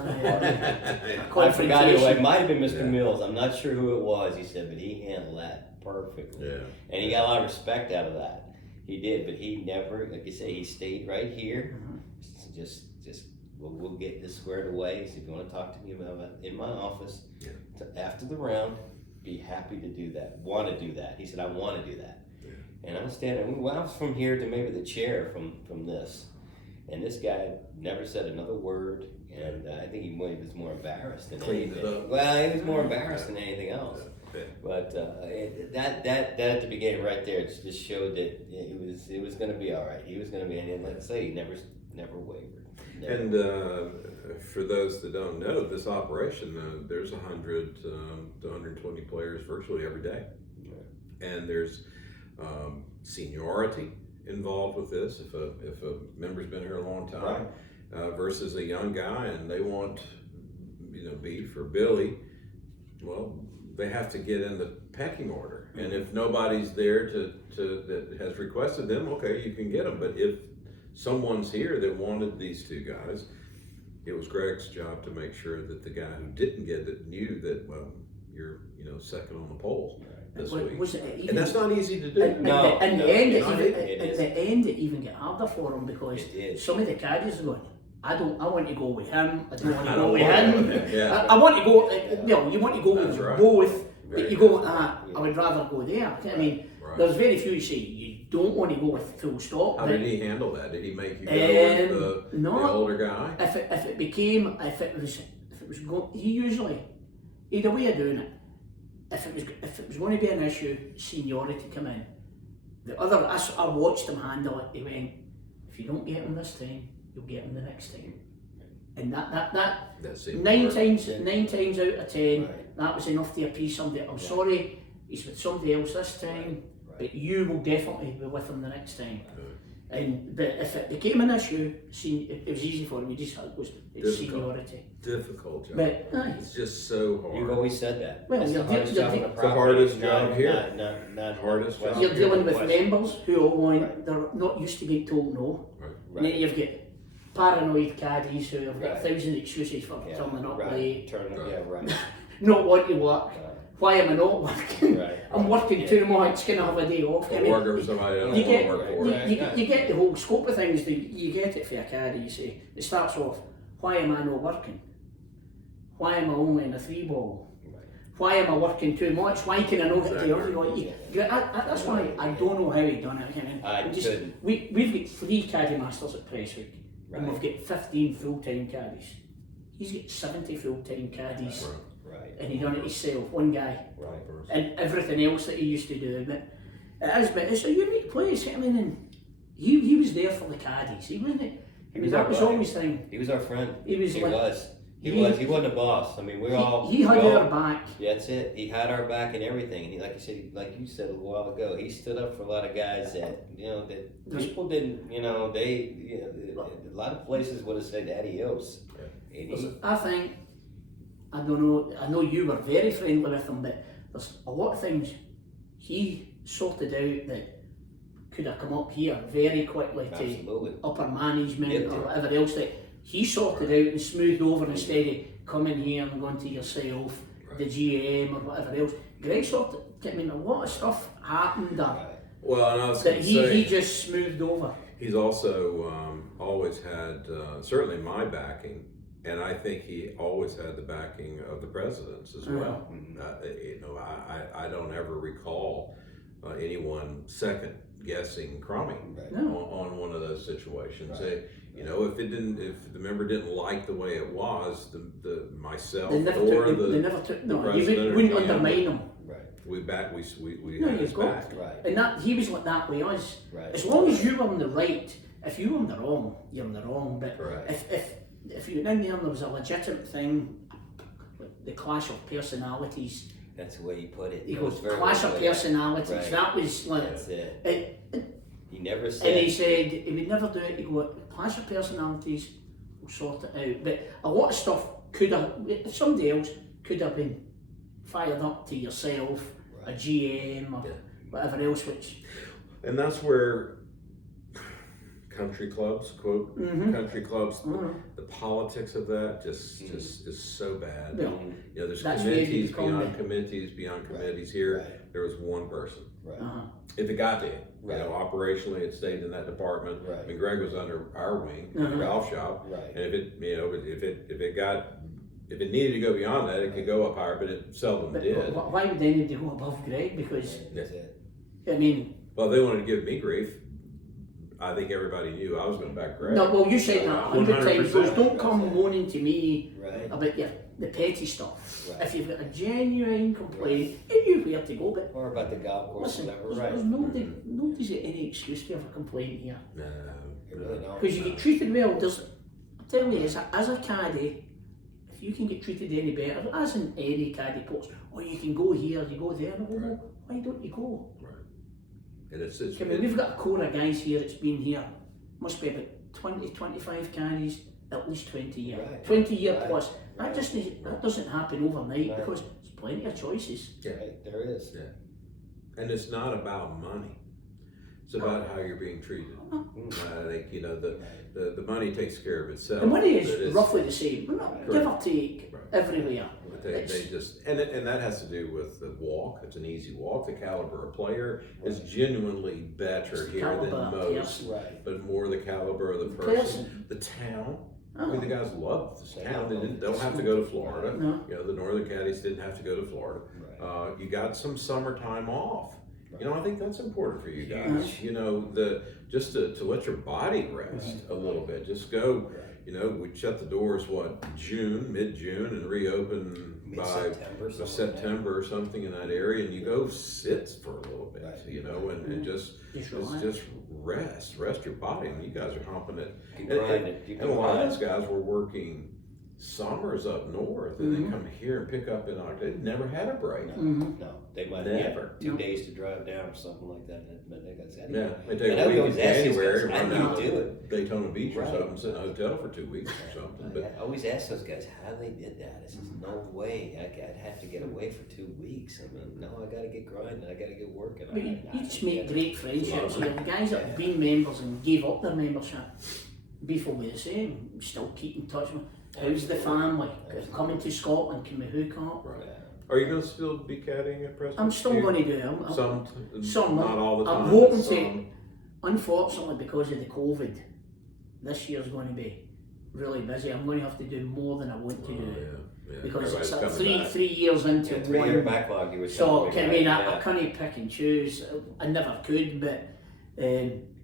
Quite I forgot who it might have been Mr. Yeah. Mills. I'm not sure who it was. He said, but he handled that perfectly. Yeah. And he got a lot of respect out of that. He did, but he never, like you say, he stayed right here. Just we'll get this squared away. He said, if you want to talk to me about it in my office after the round, be happy to do that. Want to do that? He said, I want to do that. And I'm standing. Well, I was from here to maybe the chair from this, and this guy never said another word. And I think he was more embarrassed than Cleaned anything. it up. Well, he was more embarrassed than anything else. But that at the beginning right there, it just showed that it was going to be all right. He was going to be, and like I say, he never wavered. Never. And for those that don't know, this operation, there's 100 to 120 players virtually every day, and there's seniority involved with this. If a member's been here a long time versus a young guy, and they want beef or Billy, well, they have to get in the pecking order. And if nobody's there that has requested them, okay, you can get them. But if someone's here that wanted these two guys, it was Greg's job to make sure that the guy who didn't get it knew that, well, you're second on the poll this week. And that's not easy to do. At the end, it even get harder for him, because some of the caddies are going, I want to go with him. I don't want to go with him. I want to go. You want to go with both. But you go, I would rather go there. I mean, there's very few who say you don't want to go with full stop. How did he handle that? Did he make you go with the older guy? If it was going, he usually had a way of doing it. If it was going to be an issue, seniority come in. I watched him handle it. He went, if you don't get him this time, you'll get him the next time. And that's 9 times out of 10, that was enough to appease somebody. I'm sorry, he's with somebody else this time, but you will definitely be with him the next time. But if it became an issue, it was easy for him. He just was seniority. Difficult job. But it's just so hard. You've always said that. Well, it's the hardest job on the the hardest job not, here. Not hardest job. You're dealing with members who all want, they're not used to being told no. And then you've got paranoid caddies who have got 1,000 excuses for turning up late. Not want to work. Why am I not working? I'm working too much. Can I have a day off? I mean, you get the whole scope of things. You get it for a caddy. You say it starts off. Why am I not working? Why am I only in a 3-ball? Why am I working too much? Why can I not get the other? That's why I don't know how he done it. We've got 3 Caddiemasters at Presswick, and we've got 15 full-time caddies. He's got 70 full-time caddies. And he done it himself, one guy, and everything else that he used to do. But it's a unique place. I mean, and he was there for the caddies. He wasn't. That was always thing. He was our friend. He was. He wasn't a boss. I mean, He had our back. That's it. He had our back and everything. And he, like you said a while ago, he stood up for a lot of guys that that people didn't. A lot of places would have said adios. I think. I don't know. I know you were very friendly with him, but there's a lot of things he sorted out that could have come up here very quickly to upper management or whatever else that he sorted out and smoothed over instead of coming here and going to yourself, the GM or whatever else. Greg sorted. I mean, a lot of stuff happened Well, and I was that he just smoothed over. He's also always had certainly my backing. And I think he always had the backing of the presidents as well. I don't ever recall anyone second guessing Crummy on one of those situations. If the member didn't like the way it was, myself they wouldn't undermine him. We had his back. And that he was like that with us. As long as you were on the right, if you were on the wrong, you're on the wrong. But if you were in there and there was a legitimate thing, the clash of personalities. That's the way you put it. He goes, clash of personalities. That was like. That's it. He never said. And he said he would never do it. He go, clash of personalities, we'll sort it out. But a lot of stuff could have, if somebody else could have been fired up to yourself, a GM or whatever else, which. And that's where country clubs, quote, country clubs, the politics of that just is so bad. There's committees beyond committees beyond committees here. there was one person. Right. If it got to him, Right. you know, operationally it stayed in that department. Right. I mean, Greg was under our wing in the golf shop, Right. and if it, you know, if it needed to go beyond that, it could go up higher, but it seldom But did. why would anybody go above Greg? Because, That's it. I mean, Well, they wanted to give me grief. I think everybody knew I was going to back Greg. no, well, you said that 100 times. Because 100%. don't come moaning to me Right. about the petty stuff. Right. If you've got a genuine complaint, you knew where to go. But Or about the golf course, listen, whatever. there's Right. nobody's got any excuse to have a complaint here. No. You really don't. Because you get treated well. I'm telling you, as a caddy, if you can get treated any better, as in any caddy post, or you can go here, you go there, and I go, well, why don't you go? Right. And it's I mean, we've got a core of guys here that's been here, must be about 20, 25 caddies, at least 20 years. Right. 20 year Right. plus. Right. That doesn't happen overnight Right. because there's plenty of choices. Right. There is. Yeah. And it's not about money. It's about how you're being treated. I think, you know, the money takes care of itself. The money but is it's- roughly the same, give or take, Right. everywhere. But they just, and that has to do with the walk. It's an easy walk. The caliber of player is genuinely better It's the here than caliber of most. person. Right. But more the caliber of the person. The town. I mean, the guys love this town. They don't have to go to Florida. No. You know, the Northern Caddies didn't have to go to Florida. Right. You got some summertime off. You know, I think that's important for you guys. Huge. You know, just to let your body rest a little bit. Just go. You know, we shut the doors mid-June, and reopen by Mid-September, September or something in that area, and you go sit for a little bit. Right. You know, and just rest your body. I mean, you guys are humping it. You And- grind it. You And a lot of grind. those guys were working summers up north, and they come here and pick up in October. They never had a break. No, they might Never. have 2 days to drive down or something like that. But they got that. Yeah, they And take I a week in always ask these January, guys, how run do down you do to it? Daytona Beach or Right. something, sit in a hotel for 2 weeks or something. But I always ask those guys how they did that. I says, no way. I'd have to get away for 2 weeks. I mean, no, I got to get grinding. I got to get working. But you just make great friendships here. The guys that have been members and gave up their membership, Beef will be the same. Still keep in touch with how's the family? Coming to Scotland, can we hook up? right. Are you going to still be caddying at Preston? I'm still going to do it. Some, not all the time. I'm hoping some. to. Unfortunately, because of the COVID, this year's going to be really busy. I'm going to have to do more than I want to do. Yeah. Because Everybody's it's like coming back. three years into 3-year one. backlog you were So, telling I me mean, about, I can't pick and choose. I never could, but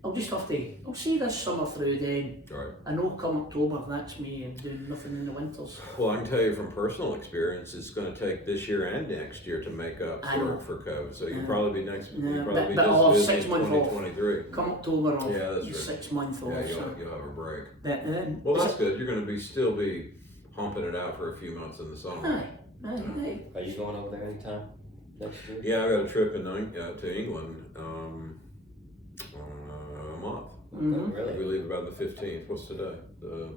I'll just have to. I'll see this summer through then. Right. I know come October, that's me and doing nothing in the winters. Well, I can tell you from personal experience, it's going to take this year and next year to make up I know. for COVID. So you'll probably be next. Yeah, You'll probably be but I'll have just 6 busy in months off. 2023. Come October, I'll Yeah, that's right. 6 months off. Yeah, So. you'll have a break. But, Well, that's good. You're going to still be humping it out for a few months in the summer. Aye. Are you going over there anytime next year? Yeah, I got a trip to England a month. Mm-hmm. Really? We leave about the 15th. What's today? The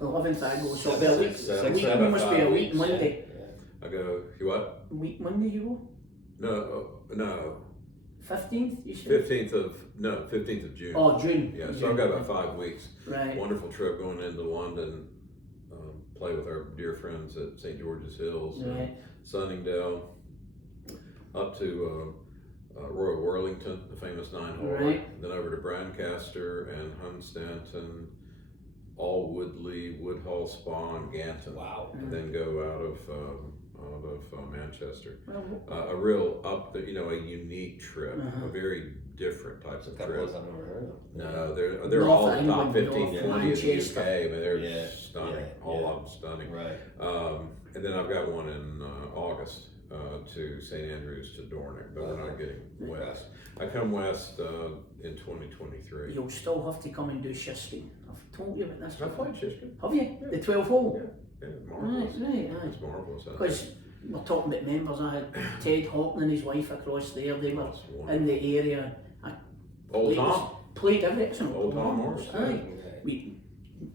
11th I go, so it'll be a week. Seven, Week seven, must be a 5 week weeks. Monday. I go. You what? Week Monday you go? No. 15th you said? 15th of June. Oh, June. Yeah, so June. I've got about 5 weeks. Right. Wonderful trip going into London, play with our dear friends at St. George's Hills, Right. Sunningdale, up to Royal Worlington, the famous 9-hole, Right. then over to Brancaster and Hunstanton, Woodley, Woodhall Spa, and Ganton. Wow. And then go out of Manchester. Well, A real a unique trip, Uh-huh. a very different type of That trip. was I've never heard of. No, they're North all the England, top 15, North 20 in the Manchester. UK. I mean, they're Yeah, stunning. yeah, All yeah. of them stunning. Right. And then I've got one in August to St. Andrews to Dornick, but we're not getting west. I come west in 2023. you'll still have to come and do Shiskin. I've told you about this. I played Shishkin. Have you? The 12 hole? Yeah, marvelous. Right. It's marvelous. Because we're talking about members. I had Ted Houghton and his wife across there. They were That's wonderful. in the area. Old Tom? Played everything. Old Tom Morris. Aye. Okay.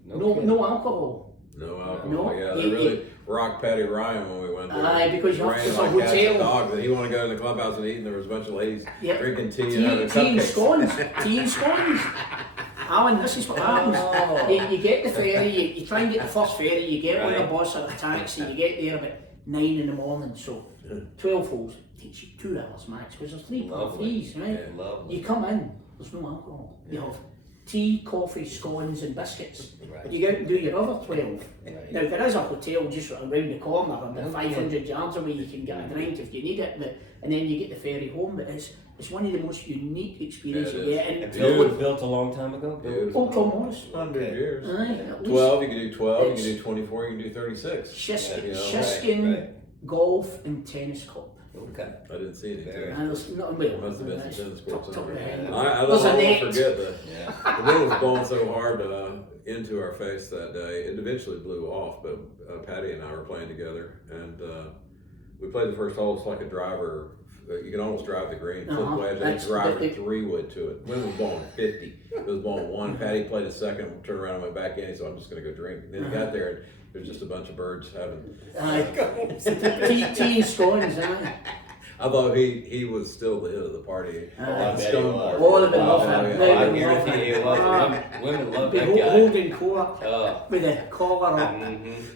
No kidding. alcohol. No alcohol. No, Yeah, he- they really rocked Paddy Ryan when we went there. Aye, because you have Ran to like go cats and hotel. dogs, and he wanted to go in the clubhouse and eat, and there was a bunch of ladies Yep. drinking tea and Tea having and cupcakes. scones. Tea and scones. Alan, this is what happens. Oh. You get the ferry, you try and get the first ferry, you get on Right. a bus or a taxi, you get there about 9 in the morning, so 12 holes takes you 2 hours max, because there's 3 par threes, right? Yeah, lovely. You come in, there's no alcohol. You have tea, coffee, scones and biscuits. Right. You go out and do your other 12. Right. Now there is a hotel just around the corner, about 500 yards away, you can get a drink if you need it, and then you get the ferry home, but it's one of the most unique experiences you get. And built a long time ago? Old Tom Morris. 100 years. Aye, at least 12, you can do 12, you can do 24, you can do 36. Shiskin, golf and tennis club. Okay. I didn't see any. And there's not well, Must have been some tennis courts top of over the head. there. I There's a don't net. forget that the wind was blowing so hard into our face that day. It eventually blew off, but Patty and I were playing together, and we played the first hole. It's like a driver. You can almost drive the green, flip wedge, and drive a 3-wood to it. Wind was blowing 50. It was blowing 1. Patty played a second, turned around and went back in. So I'm just going to go drink. And then he got there, and there's just a bunch of birds having. Tea and scones, I thought he was still the hit of the party. All of them love him. I guarantee you was. Women love that guy. Holding court with a collar up.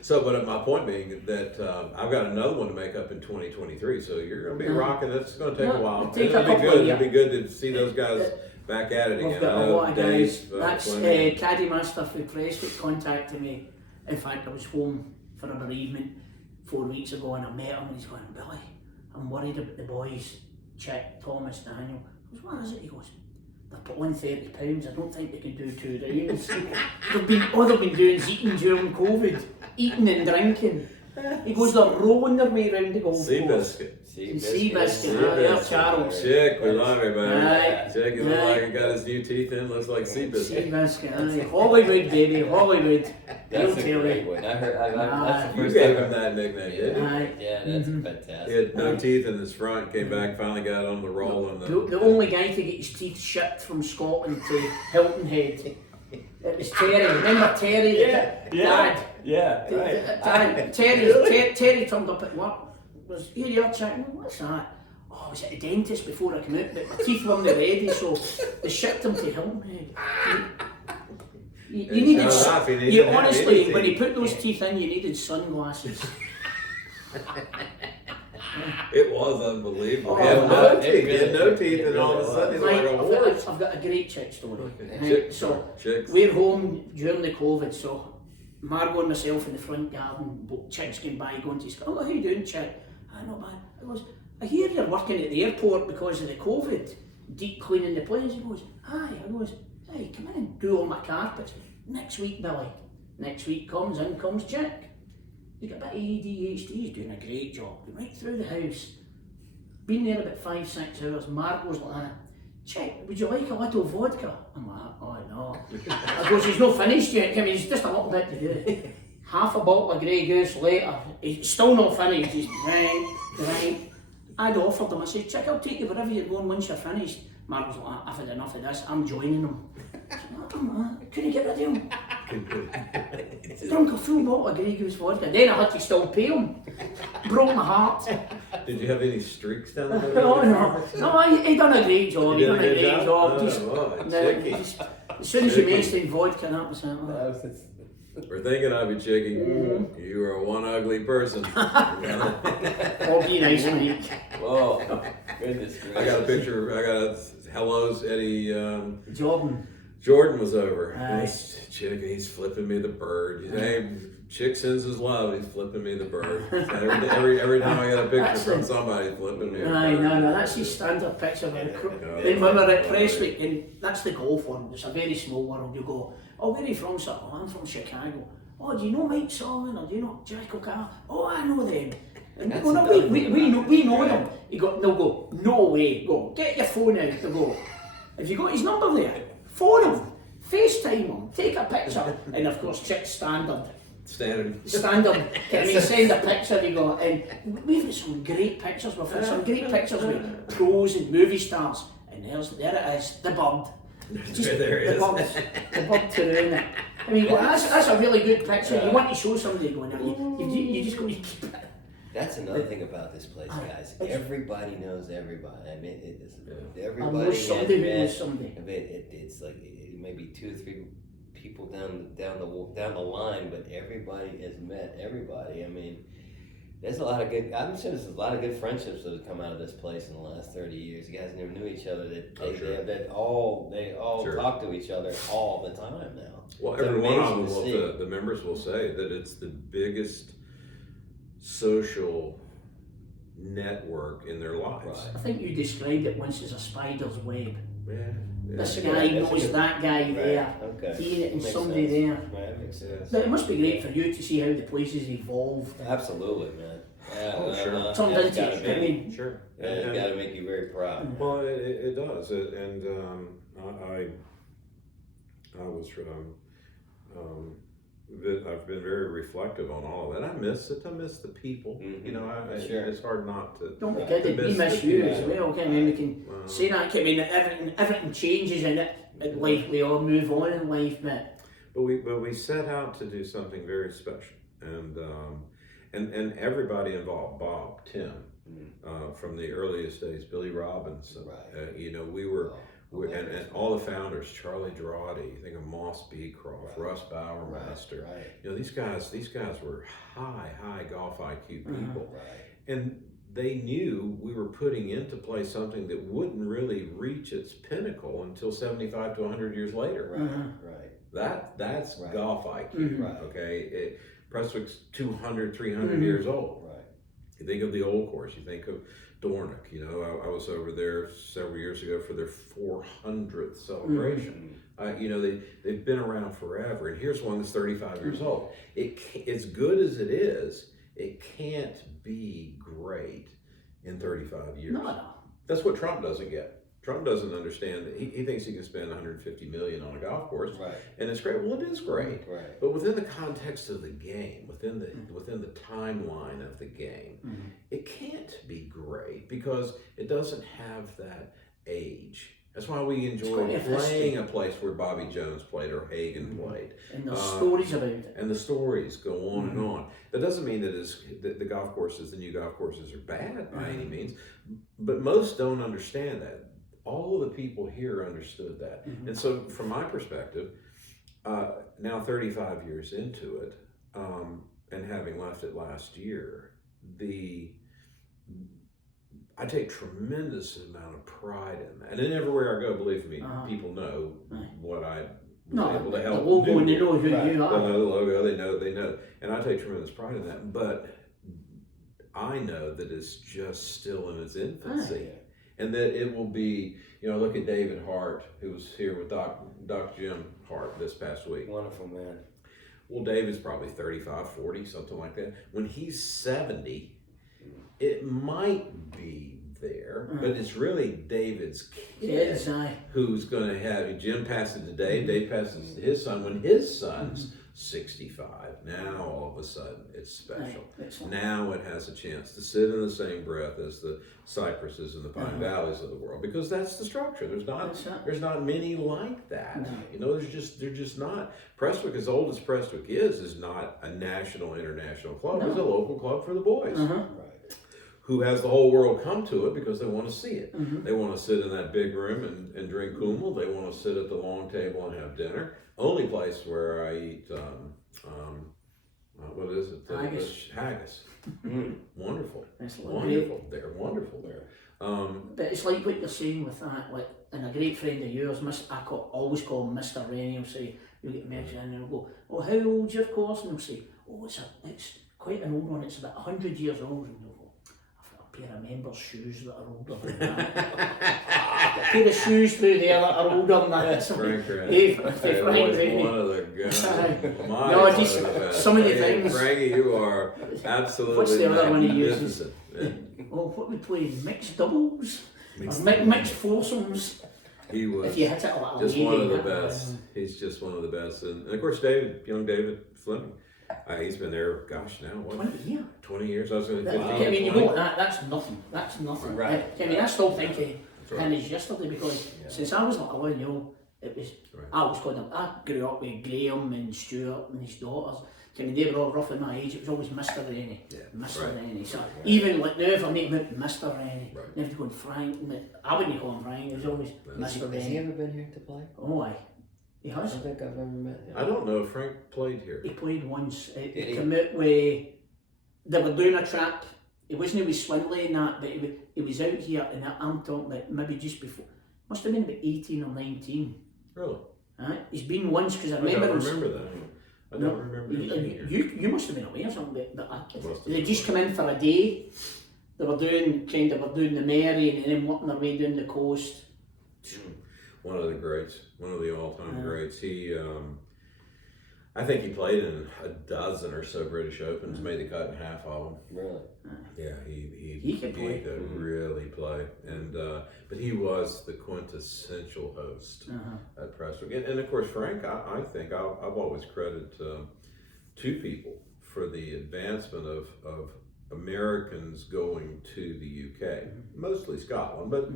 So, but my point being that I've got another one to make up in 2023. So you're going to be rocking. It's going to take a while. It'll be good. It'll be good to see those guys back at it again. We've got a lot of guys. Dave, That's Caddiemaster from Prescott contacted me. In fact, I was home for a bereavement 4 weeks ago, and I met him, and he's going, Billy, I'm worried about the boys, Chick, Thomas, Daniel. I goes, what is it? He goes, they're put on £30. I don't think they can do 2 rounds. they've been doing is eating during COVID, eating and drinking. He goes, they're rolling their way around the golf course. Seabiscuit. Charles. Chick, we love it, man. Aye. Chick is like he got his new teeth in, looks like Seabiscuit. Seabiscuit, Hollywood, baby, Hollywood. That's a great one. I heard. That's the You first gave time. him that nickname, didn't you? Yeah, that's fantastic. He had no teeth in his front, came back, finally got on the roll. And The only guy to get his teeth shipped from Scotland to Hilton Head. It was Terry. Remember Terry? Dad. Yeah, right. Terry turned up at work. Was here chatting. What's that? Oh, I was at the dentist before I came out, but my teeth weren't ready, so they shipped him to Hilton Head. You needed. You honestly, when he put those teeth in, you needed sunglasses. It was unbelievable. He Oh, had no teeth, and all of a sudden he's like a horse. I've got a great chick story. Chick, So chicks. we're home during the COVID, so Margot and myself in the front garden, Chick's came by going to school. Oh, how you doing, Chick? I know, man. I goes, I hear you're working at the airport because of the COVID, deep cleaning the planes. He goes, aye. I goes, hey, come in and do all my carpets. Next week, Billy. Next week comes Chick. He's got a bit of ADHD, he's doing a great job. Going right through the house. Been there about 5-6 hours. Margot's like, Chick, would you like a little vodka? I'm like, oh no. I goes, he's not finished yet. I mean, he's just a little bit to do. Half a bottle of Grey Goose later, he's still not finished. He's right. I'd offered him, I said, Chick, I'll take you wherever you're going once you're finished. Margot's like, I've had enough of this, I'm joining him. I couldn't get rid of him. Drunk a full bottle of Grey Goose vodka. Then I had to still pay him. Broke my heart. Did you have any streaks down there? No, he done a great job. He done a great job. Oh, As soon as you mentioned vodka, that was it. We're thinking of you, Chickie. You are one ugly person. Oh, be nice, mate. Oh, goodness gracious. I got a picture. Hello's Eddie. Jordan was over. Aye. This chick, he's flipping me the bird. Hey, Chick sends his love. He's flipping me the bird. Every time I get a picture from somebody, he's flipping me. No, that's his standard picture. Then when we're at Prestwick, and that's the golf world. It's a very small world. You go, oh, where are you from, sir? Oh, I'm from Chicago. Oh, do you know Mike Solomon or do you know Jack O'Carroll? Oh, I know them. And we know them. They'll go, no way. Go, get your phone out. They'll go, have you got his number there? Phone him, FaceTime him, take a picture, and of course, Chick's standard. I mean, send a picture. You go, and we've got some great pictures. We've had some great pictures with pros and movie stars, and there it is, the bird. The bird to ruin it. I mean, that's a really good picture. You want to show somebody going, you just got to keep it. That's another thing about this place, guys. Everybody knows everybody. I mean, everybody knows somebody. It's like maybe 2 or 3 people down the line, but everybody has met everybody. I mean, There's a lot of good. I'm sure there's a lot of good friendships that have come out of this place in the last 30 years. You guys never knew each other. They all Sure. talk to each other all the time now. Well, It's every one of them amazing to will, see. the members will say that it's the biggest social network in their lives. Right. I think you described it once as a spider's web. Yeah, This Yeah, guy that's a knows good- that guy Right. there. Okay. He and Makes somebody sense. there. Right, makes sense. But it must be great for you to see how the place has evolved. Absolutely, man. Yeah, Oh, sure. Turned it's into, gotta I be, mean, sure. it's got to make you very proud. Well, it does, and I was I've been very reflective on all of that. I miss it. I miss the people. Mhm. You know, Sure. it's hard not to. don't be Right. kidding, we miss you as well. I mean, we can Wow. say that. I mean, everything changes in life. We all move on in life, but But we set out to do something very special, and everybody involved, Bob, Tim, from the earliest days, Billy Robinson. Right. You know, we were. Oh, And all the founders, Charlie Girardi, you think of Moss Beecroft, Right. Russ Bowermaster. Right. You know, these guys were high golf IQ people. Right. And they knew we were putting into place something that wouldn't really reach its pinnacle until 75 to 100 years later. Right. Uh-huh. Right. That's Right. golf IQ, Mhm. Right. okay? Prestwick's 200, 300 Mhm. years old. Right. You think of the old course, you think of Dornick. You know, I was over there several years ago for their 400th celebration. You know, they've been around forever, and here's one that's 35 years old. As good as it is, it can't be great in 35 years. no. That's what Trump doesn't get. Trump doesn't understand that he thinks he can spend 150 million on a golf course, Right. and it's great. Well, it is great. Right. But within the context of the game, within the timeline of the game, it can't be great because it doesn't have that age. That's why we enjoy got playing a place where Bobby Jones played or Hagen played. And there's stories about it. And the stories go on and on. That doesn't mean that the golf courses, the new golf courses, are bad by any means, but most don't understand that. All of the people here understood that. And so, from my perspective, now 35 years into it, and having left it last year, I take tremendous amount of pride in that. And then everywhere I go, believe me, people know what I was able to the help logo, do. and they know who Right. you They are. know the logo, they know. And I take tremendous pride in that. But I know that it's just still in its infancy. And that it will be, you know, look at David Hart, who was here with Dr. Jim Hart this past week. Wonderful man. Well, David's probably 35, 40, something like that. When he's 70, it might be there, but it's really David's kid Yes, aye. who's going to have, Jim passes it to Dave, Dave passes it to his son. When his son's 65, now all of a sudden it's special. Excellent. Now it has a chance to sit in the same breath as the cypresses and the pine valleys of the world, because that's the structure. There's not many like that. No. You know, they're just not. Prestwick, as old as Prestwick is not a national, international club. It's a local club for the boys, Right. who has the whole world come to it because they want to see it. They want to sit in that big room and drink Kummel. They want to sit at the long table and have dinner. Only place where I eat, what is it? Haggis. Haggis. Wonderful. It's Wonderful. They're wonderful there. But it's like what you're saying with that, like, and a great friend of yours, always call him Mr. Rennie. He'll say, you get mentioned and he'll go, oh, how old's your course? And he'll say, oh, it's quite an old one, it's about 100 years old. And they'll go, I've got a pair of members' shoes that are older than that. A pair of shoes through there that are older than that. Frank Hey, Frank Frank was Rennie. one of the guys. My No, one just of the best. some of the Frankie, things. Frankie, you are absolutely What's the other one he uses? magnificent. Oh, what we play? Mixed doubles? Mixed Or mixed foursomes? He was If you hit it a little just lady, one of the that- best. He's just one of the best. And of course, young David Fleming. He's been there, gosh, now what? 20 years. 20 years. I was going to 15. I mean, you 20. know, that's nothing. That's nothing. Right. I mean, I still think of That's him as yesterday because since I was like 11 years old, it was, Right. I always called him, I grew up with Graham and Stuart and his daughters. I mean, they were all roughly my age, it was always Mr. Rennie. Yeah, Mr. right. Rennie. So even like now, if I meet him out, Mr. Rennie, Right. never going Frank, I wouldn't call him Frank, it was always Mr. Has he Rennie. ever been here to play? Oh, aye. He I has. don't think I've ever met him. I don't know if Frank played here. He played once. Did He he? came out with they were doing a trip. He wasn't with Swindley and that, but he was out here, and I'm talking about maybe just before, must have been about 18 or 19. Really? He's been once, because I I remember don't him. remember that. I don't remember him being here. You must have been aware of something, but Must have they been just come in for a day. They were doing the Mary and then working their way down the coast. One of the greats, one of the all-time greats. He, I think he played in a dozen or so British Opens, made the cut in half of them. Really? Yeah, He could play. could really play, and but he was the quintessential host at Prestwick, and of course Frank. I think I've always credited two people for the advancement of Americans going to the UK, mostly Scotland, but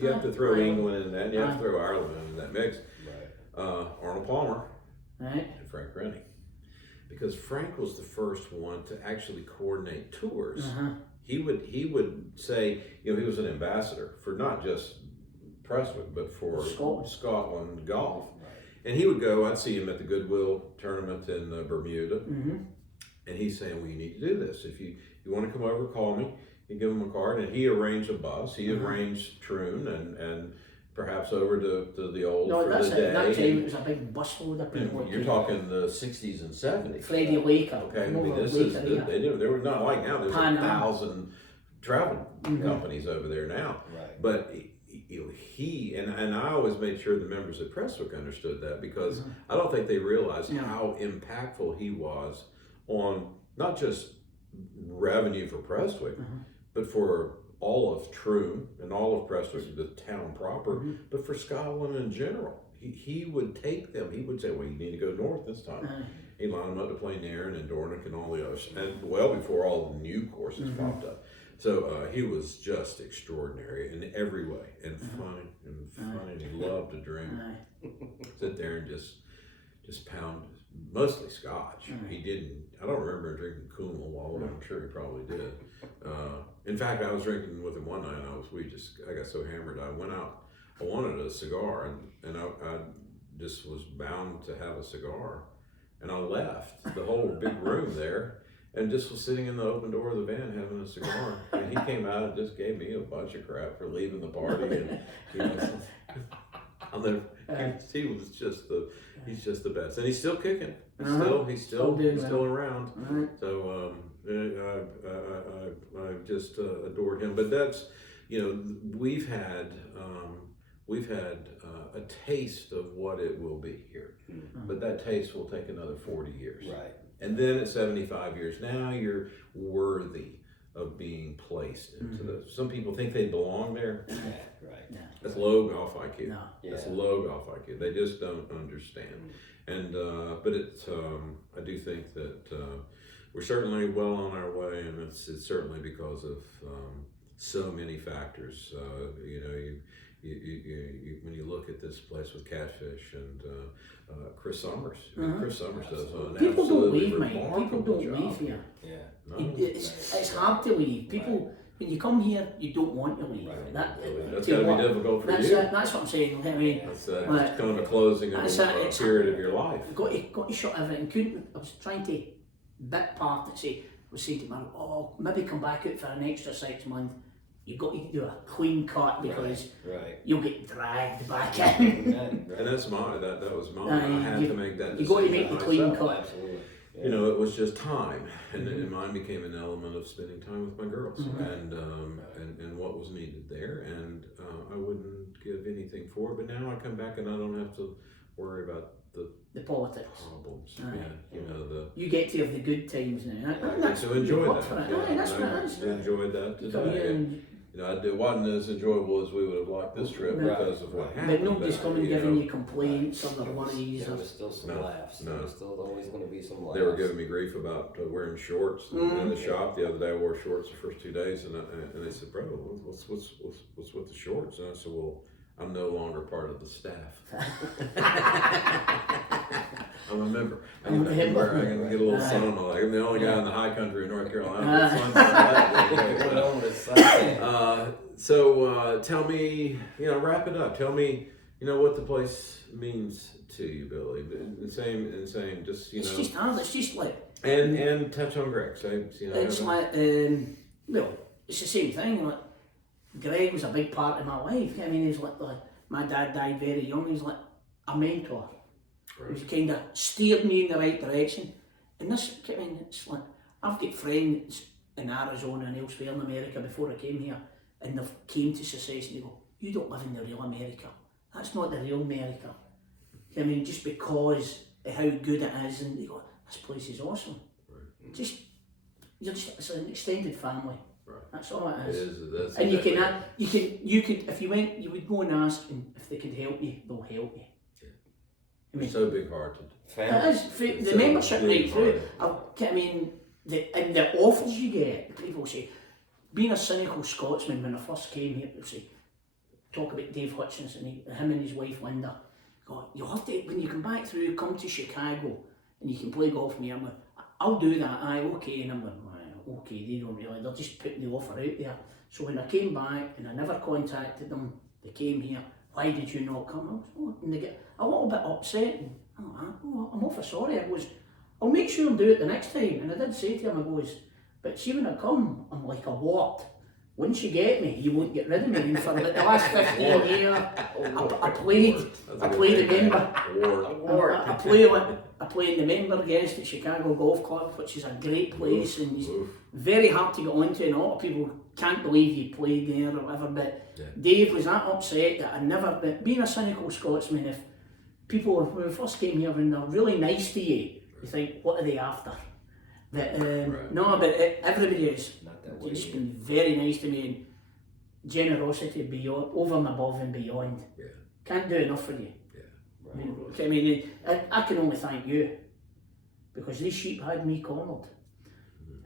you have to throw England in that, and you have to throw Ireland in that mix. Right. Arnold Palmer Right. and Frank Rennie. Because Frank was the first one to actually coordinate tours. He would say, you know, he was an ambassador for not just Prestwick, but for Scotland golf. Right. And he would go, I'd see him at the Goodwill tournament in Bermuda, and he's saying, well, you need to do this. If you want to come over, call me. You give him a card, and he arranged a bus. He arranged Troon and perhaps over to the old for the day. That time it was a big busload of people. You're talking the 60s and 70s. Freddie Laker. Okay, I mean, they were not like now. There's 1,000 travel companies over there now. Right. But you know, he and I always made sure the members at Prestwick understood that, because I don't think they realized how impactful he was on not just revenue for Prestwick, but for all of Troon and all of Prestwick, the town proper, but for Scotland in general. He would take them, he would say, well, you need to go north this time. He'd line them up to play Nairn and Dornoch and all the others, and well before all the new courses popped up. So he was just extraordinary in every way, and funny, and he loved to drink. Sit there and just pound, mostly scotch. He didn't, I don't remember him drinking Cool, although I'm sure he probably did. In fact, I was drinking with him one night, and I got so hammered, I went out, I wanted a cigar, and I just was bound to have a cigar, and I left the whole big room there, and just was sitting in the open door of the van having a cigar, and he came out and just gave me a bunch of crap for leaving the party, and you know, he was just he's just the best, and he's still kicking. He's still around. So I just adored him. But that's, you know, we've had a taste of what it will be here, but that taste will take another 40 years. Right. And then at 75 years, now you're worthy of being placed into this. Some people think they belong there. Yeah, right. Yeah. That's low golf IQ. No. That's low golf IQ. They just don't understand. And but it's I do think that we're certainly well on our way, and it's certainly because of so many factors. You know, you when you look at this place with Catfish and Chris Summers. Chris Summers does an People don't absolutely leave, mate. People remarkable don't leave here. Yeah. No, It's hard to leave. People, when you come here, you don't want to leave. Right. that's got to be difficult for you. That's what I'm saying. I mean, It's kind of a closing of a period of your life. you've got to shut everything. I was trying to bit part that say, I was saying to man, maybe come back out for an extra 6 months. You've got to do a clean cut because you'll get dragged back in. And that's mine. That was mine. I had to make that decision. You've got to make the clean myself. cut. Absolutely. Yeah. You know, it was just time, and mine became an element of spending time with my girls, and what was needed there, and I wouldn't give anything for it. But now I come back and I don't have to worry about the politics. problems. Aye. Yeah, you know You get to have the good times now. I get to enjoy that. That's what it is. I enjoyed that You come here today. and, You know, it wasn't as enjoyable as we would have liked this trip because of what happened. but nobody's coming you giving know, you complaints or their worries. There Or, was still some laughs. No. There's still always going to be some laughs. They were giving me grief about wearing shorts in the shop the other day. I wore shorts the first 2 days, and they said, "Bro, what's with the shorts?" And I said, "Well, I'm no longer part of the staff. I'm a member. I'm going to get a little sun on my leg. I'm the only guy in the high country in North Carolina with sun on my leg. So tell me, wrap it up. Tell me you know what the place means to you, Billy. The same. Just It's just hard. It's just like and touch on Greg. So it's like well, it's the same thing. Like Greg was a big part of my life. I mean, he's like my dad died very young. He's like a mentor. Right. He kind of steered me in the right direction. And this, I mean, it's like I've got friends in Arizona and elsewhere in America before I came here, and they've came to success and they go, "You don't live in the real America. That's not the real America." I mean, just because of how good it is, and they go, "This place is awesome." Right. It's an extended family. Right. That's all it It is. is. That's And you exactly. you could, if you went, you would go and ask them if they could help you. They'll help you. I mean, It's so big-hearted. it is the membership right through. I mean, the offers you get. People say, being a cynical Scotsman, when I first came here, people say, talk about Dave Hutchinson, him and his wife Linda. God, you have to, when you come back through, come to Chicago and you can play golf with me. I'm like, I'll do that. Aye, okay. And I'm like, okay, they don't really. They're just putting the offer out there. So when I came back and I never contacted them, they came here. Why did you not come? And they get a little bit upset. And I'm like, I'm awful sorry. I goes, I'll make sure and do it the next time. And I did say to him, I goes, but see when I come, I'm like a wart. Once you get me, you won't get rid of me. And for like the last 15 years, I played the member. I played the member against the Chicago Golf Club, which is a great place and it's very hard to get onto, and a lot of people can't believe you played there or whatever, but Dave was that upset that I never, but being a cynical Scotsman, if people, when we first came here, when they're really nice to you, you think, what are they after? But no, but everybody is. They've just been very nice to me, and generosity beyond, over and above and beyond. Yeah. Can't do enough for you. Yeah. Right. I mean, I can only thank you, because these sheep had me cornered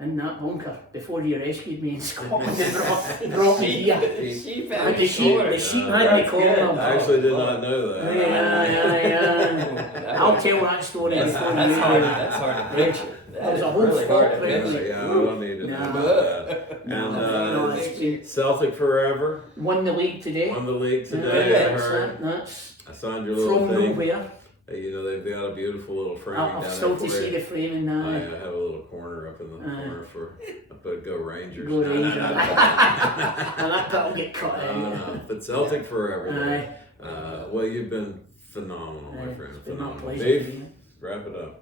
in that bunker before you rescued me in Scotland and brought me here. The sheep had me cornered. I actually did not know that. Yeah. I'll tell that story before you do. That's hard to picture. There's a whole flock around me. Yeah, I don't need to know about that. And Celtic forever. Won the league today. Won the league today. I heard. That's I signed your little from thing. nowhere. You know, they've got a beautiful little frame down I've there still for to see you. the framing now. I have a little corner up in the corner for Go Rangers. Go Rangers. And that will get cut out. But Celtic forever. Aye. Well, you've been phenomenal, my friend. It's been my Phenomenal. pleasure. Dave, wrap it up.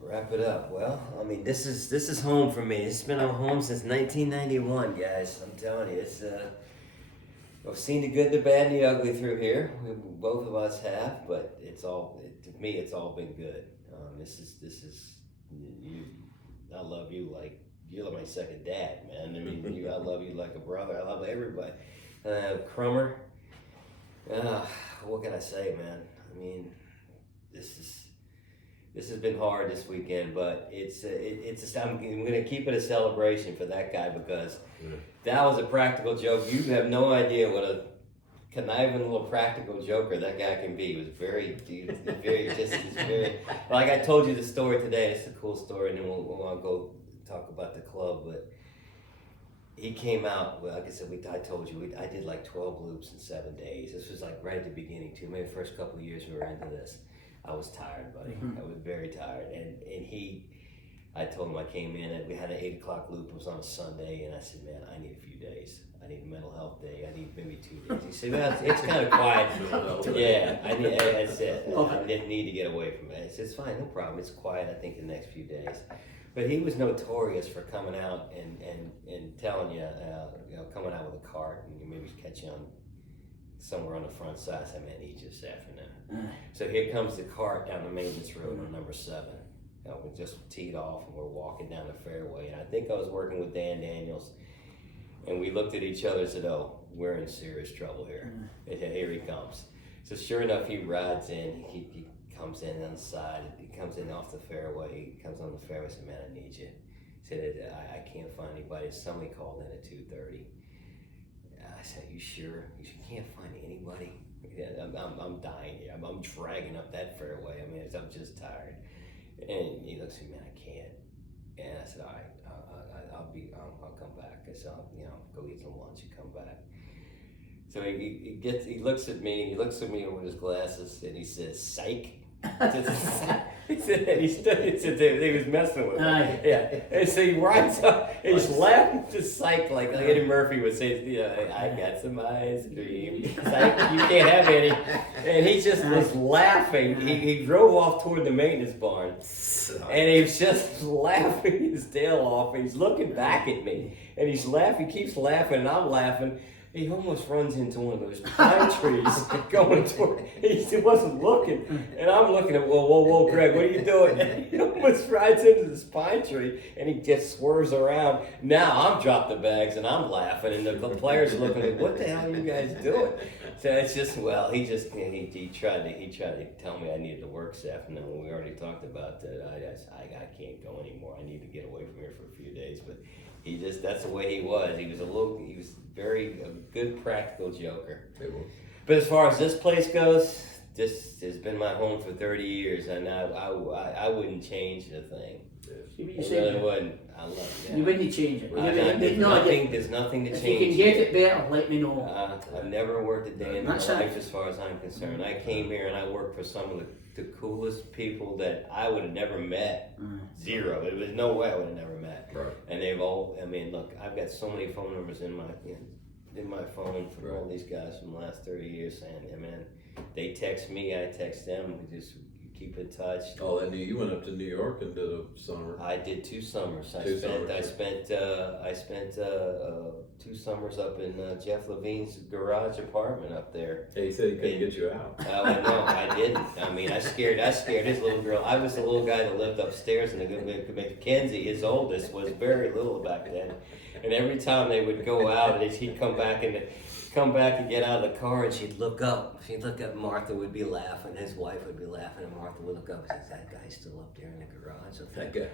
Wrap it up. Well, I mean, this is home for me. It's been home since 1991, guys. I'm telling you, it's I've seen the good, the bad, and the ugly through here. Both of us have, but to me, it's all been good. This is you. I love you like you're my second dad, man. I mean, I love you like a brother. I love everybody. Crummer. What can I say, man? I mean, this has been hard this weekend, but I'm going to keep it a celebration for that guy, because that was a practical joke. You have no idea what a conniving little practical joker that guy can be. He was very, like I told you the story today. It's a cool story, and then we'll go talk about the club, but he came out, well, like I said, I told you, I did like 12 loops in 7 days. This was like right at the beginning too. Maybe the first couple of years we were into this. I was tired, buddy. I was very tired. And I told him I came in and we had an 8 o'clock loop. It was on a Sunday. And I said, man, I need a few days. I need a mental health day. I need maybe 2 days. He said, well, it's kind of quiet. Yeah, that's it. I need to get away from it. I said, it's fine, no problem. It's quiet, I think, the next few days. But he was notorious for coming out and telling you, coming out with a cart and maybe catch you on somewhere on the front side. I said, man, I need you this afternoon. So here comes the cart down the maintenance road on number 7. We just teed off and we're walking down the fairway. And I think I was working with Dan Daniels. And we looked at each other and said, oh, we're in serious trouble here. And here he comes. So sure enough, he rides in. He comes in on the side. He comes in off the fairway. He comes on the fairway and said, man, I need you. He said, I can't find anybody. Somebody called in at 2:30. I said, you sure? You can't find anybody? I'm dying here. I'm dragging up that fairway. I mean, I'm just tired. And he looks at me, man, I can't. And I said, all right, I'll come back. I said, go eat some lunch and come back. So he looks at me with his glasses, and he says, "Psych." He said, and he was messing with me. Yeah. And so he rides up, and he's laughing to Psych like Eddie Murphy would say, I got some ice cream. Psych, you can't have any. And he just was laughing. He drove off toward the maintenance barn, and he was just laughing his tail off. And he's looking back at me, and he's laughing, keeps laughing, and I'm laughing. He almost runs into one of those pine trees going toward. He wasn't looking, and I'm looking at. Whoa, Greg, what are you doing? And he almost rides into this pine tree, and he just swerves around. Now I'm dropped the bags, and I'm laughing, and the players are looking at, what the hell are you guys doing? So it's just he tried to tell me I needed to work staff. No, we already talked about that. I can't go anymore. I need to get away from here for a few days, but. That's the way he was. He was very a good practical joker. But as far as this place goes, this has been my home for 30 years, and I wouldn't change a thing. I really wouldn't. I love it. You wouldn't change it. There's nothing to change. If you can get it better, let me know. I've never worked a day in my life as far as I'm concerned. I came here and I worked for some of the coolest people that I would have never met. Zero. There was no way I would have never met. Right. And they've all, look, I've got so many phone numbers in my phone from all these guys from the last 30 years saying, they text me, I text them, we just keep in touch. Oh, and you went up to New York and did a summer. I did 2 summers. I spent 2 summers up in Jeff Levine's garage apartment up there. Hey, he said he couldn't get you out. No, I didn't. I scared his little girl. I was the little guy that lived upstairs, and Mackenzie, his oldest, was very little back then. And every time they would go out, he'd come back and get out of the car, and she'd look up. Martha would be laughing. His wife would be laughing, and Martha would look up and say, "That guy's still up there in the garage." That guy.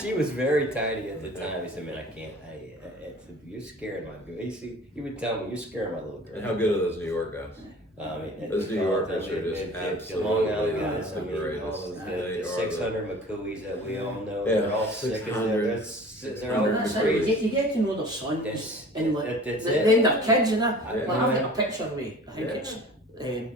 She was very tiny at the time. He said, "Man, I can't. You're scaring my girl." He would tell me, "You're scaring my little girl." And how good are those New York guys? Those New Yorkers are just absolutely Long Island guys. the greatest. The 600 McCooeys that we all know, they're all sick as they're all That's crazy. it. You get to know their sons and that's then their kids and that. I've got a picture of me. I think it's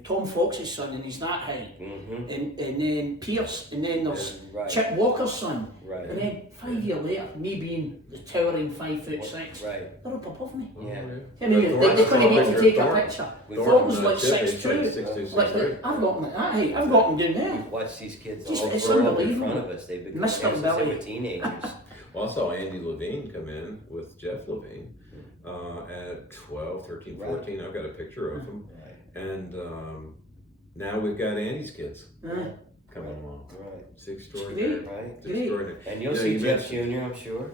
Tom Fox's son, and he's that height. And then Pierce, and then there's Chip Walker's son. Right. And then 5 years later, me being the towering 5'6", right. they're up above me. Yeah. I mean, they couldn't get to take a picture. Thornton's like 6'2". I've got them at that height. I've got them doing that. Watch these kids Just, all it's grow up in unbelievable. front of us. They become Mr. Belly. they were teenagers. Well, I saw Andy Levine come in with Jeff Levine at 12, 13, 14. I've got a picture of him. And now we've got Andy's kids coming along. Right. It's extraordinary. Right. It's extraordinary. And you'll see Jeff Jr., I'm sure.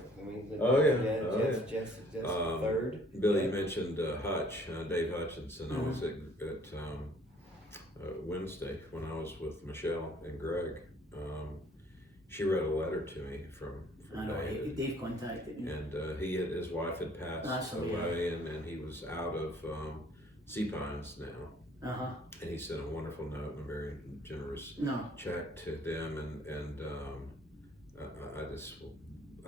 Jeff's third. Billy, you mentioned Hutch, Dave Hutchinson. I was at Wednesday when I was with Michelle and Greg. She read a letter to me from Dave contacted me. And his wife had passed away, and he was out of Sea Pines now. And he sent a wonderful note and a very generous check to them, and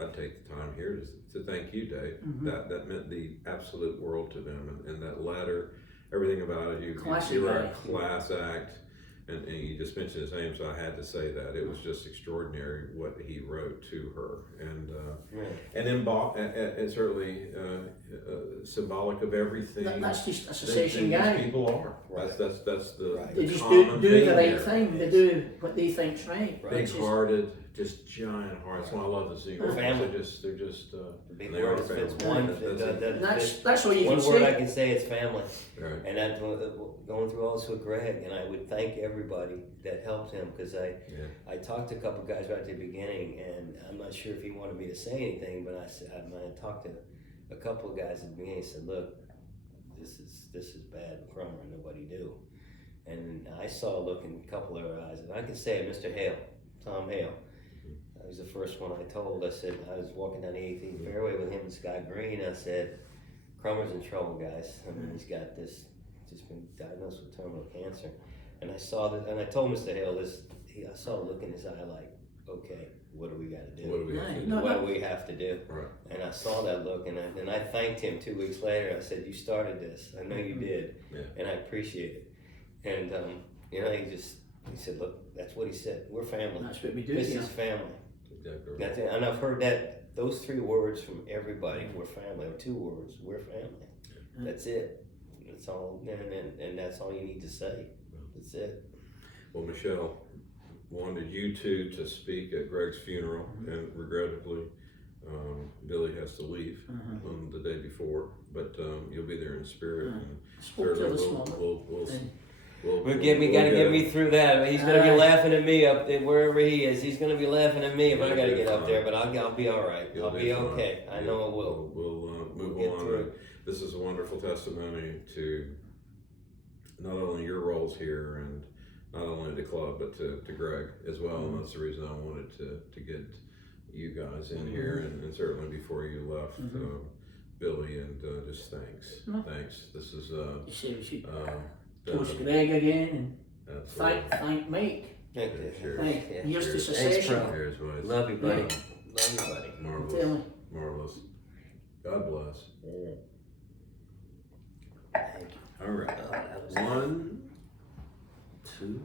I'd take the time here to thank you, Dave. That meant the absolute world to them, and that letter, everything about it. You were a class act, and you just mentioned his name, so I had to say that. It was just extraordinary what he wrote to her, and certainly symbolic of everything. That's just association guy. People are. That's the They just common do the right here. thing. They do what they think's right. Big-hearted, just giant hearts. That's why I love the New York Family. They're just the big word is fits one. That's what you can one say. word I can say is family. Right. And that's going through all this with Greg, and I would thank everybody that helped him, because I talked to a couple guys right at the beginning, and I'm not sure if he wanted me to say anything, but I talked to a couple of guys at the beginning. Said, "Look, this is bad, Crummer, and nobody knew." And I saw a look in a couple of their eyes, and I can say it, Mr. Hale, Tom Hale. That was the first one I told. I said, I was walking down the 18th fairway with him and Scott Green. I said, "Crummer's in trouble, guys. He's got just been diagnosed with terminal cancer." And I saw that, and I told Mr. Hale this. I saw a look in his eye like, okay, what do we got to do? What do we have to do? No, What do we have to do? Right. And I saw that look, and I thanked him 2 weeks later. I said, "You started this. I know you did, Yeah. and I appreciate it." And you know, he said, "Look, that's what he said. We're family. That's what we do This here. is family." Exactly right. That's it. And I've heard those 3 words from everybody. We're family. Or 2 words. We're family. That's it. That's all. And that's all you need to say. That's it. Well, Michelle, wanted you two to speak at Greg's funeral, and regrettably, Billy has to leave on the day before, but you'll be there in spirit. And Spoke to her this morning. Gotta get me through that. He's gonna be laughing at me up there, wherever he is. He's gonna be laughing at me if I gotta get up there, but I'll be all right. I'll be okay. I know I will. We'll move get on. through. This is a wonderful testimony to not only your roles here and not only the club, but to Greg as well. And that's the reason I wanted to get you guys in here, and certainly before you left, Billy, and just thanks. Thanks. This is You say we should toast toast Greg again and absolutely. thank Mike. Cheers. Thank here's to Cheers. secession. Thanks, bro. Cheers, boys. Love you, buddy. Love you, buddy. Marvelous. Tell me. Marvelous. God bless. Thank you. All right. Oh, that was 1, 2.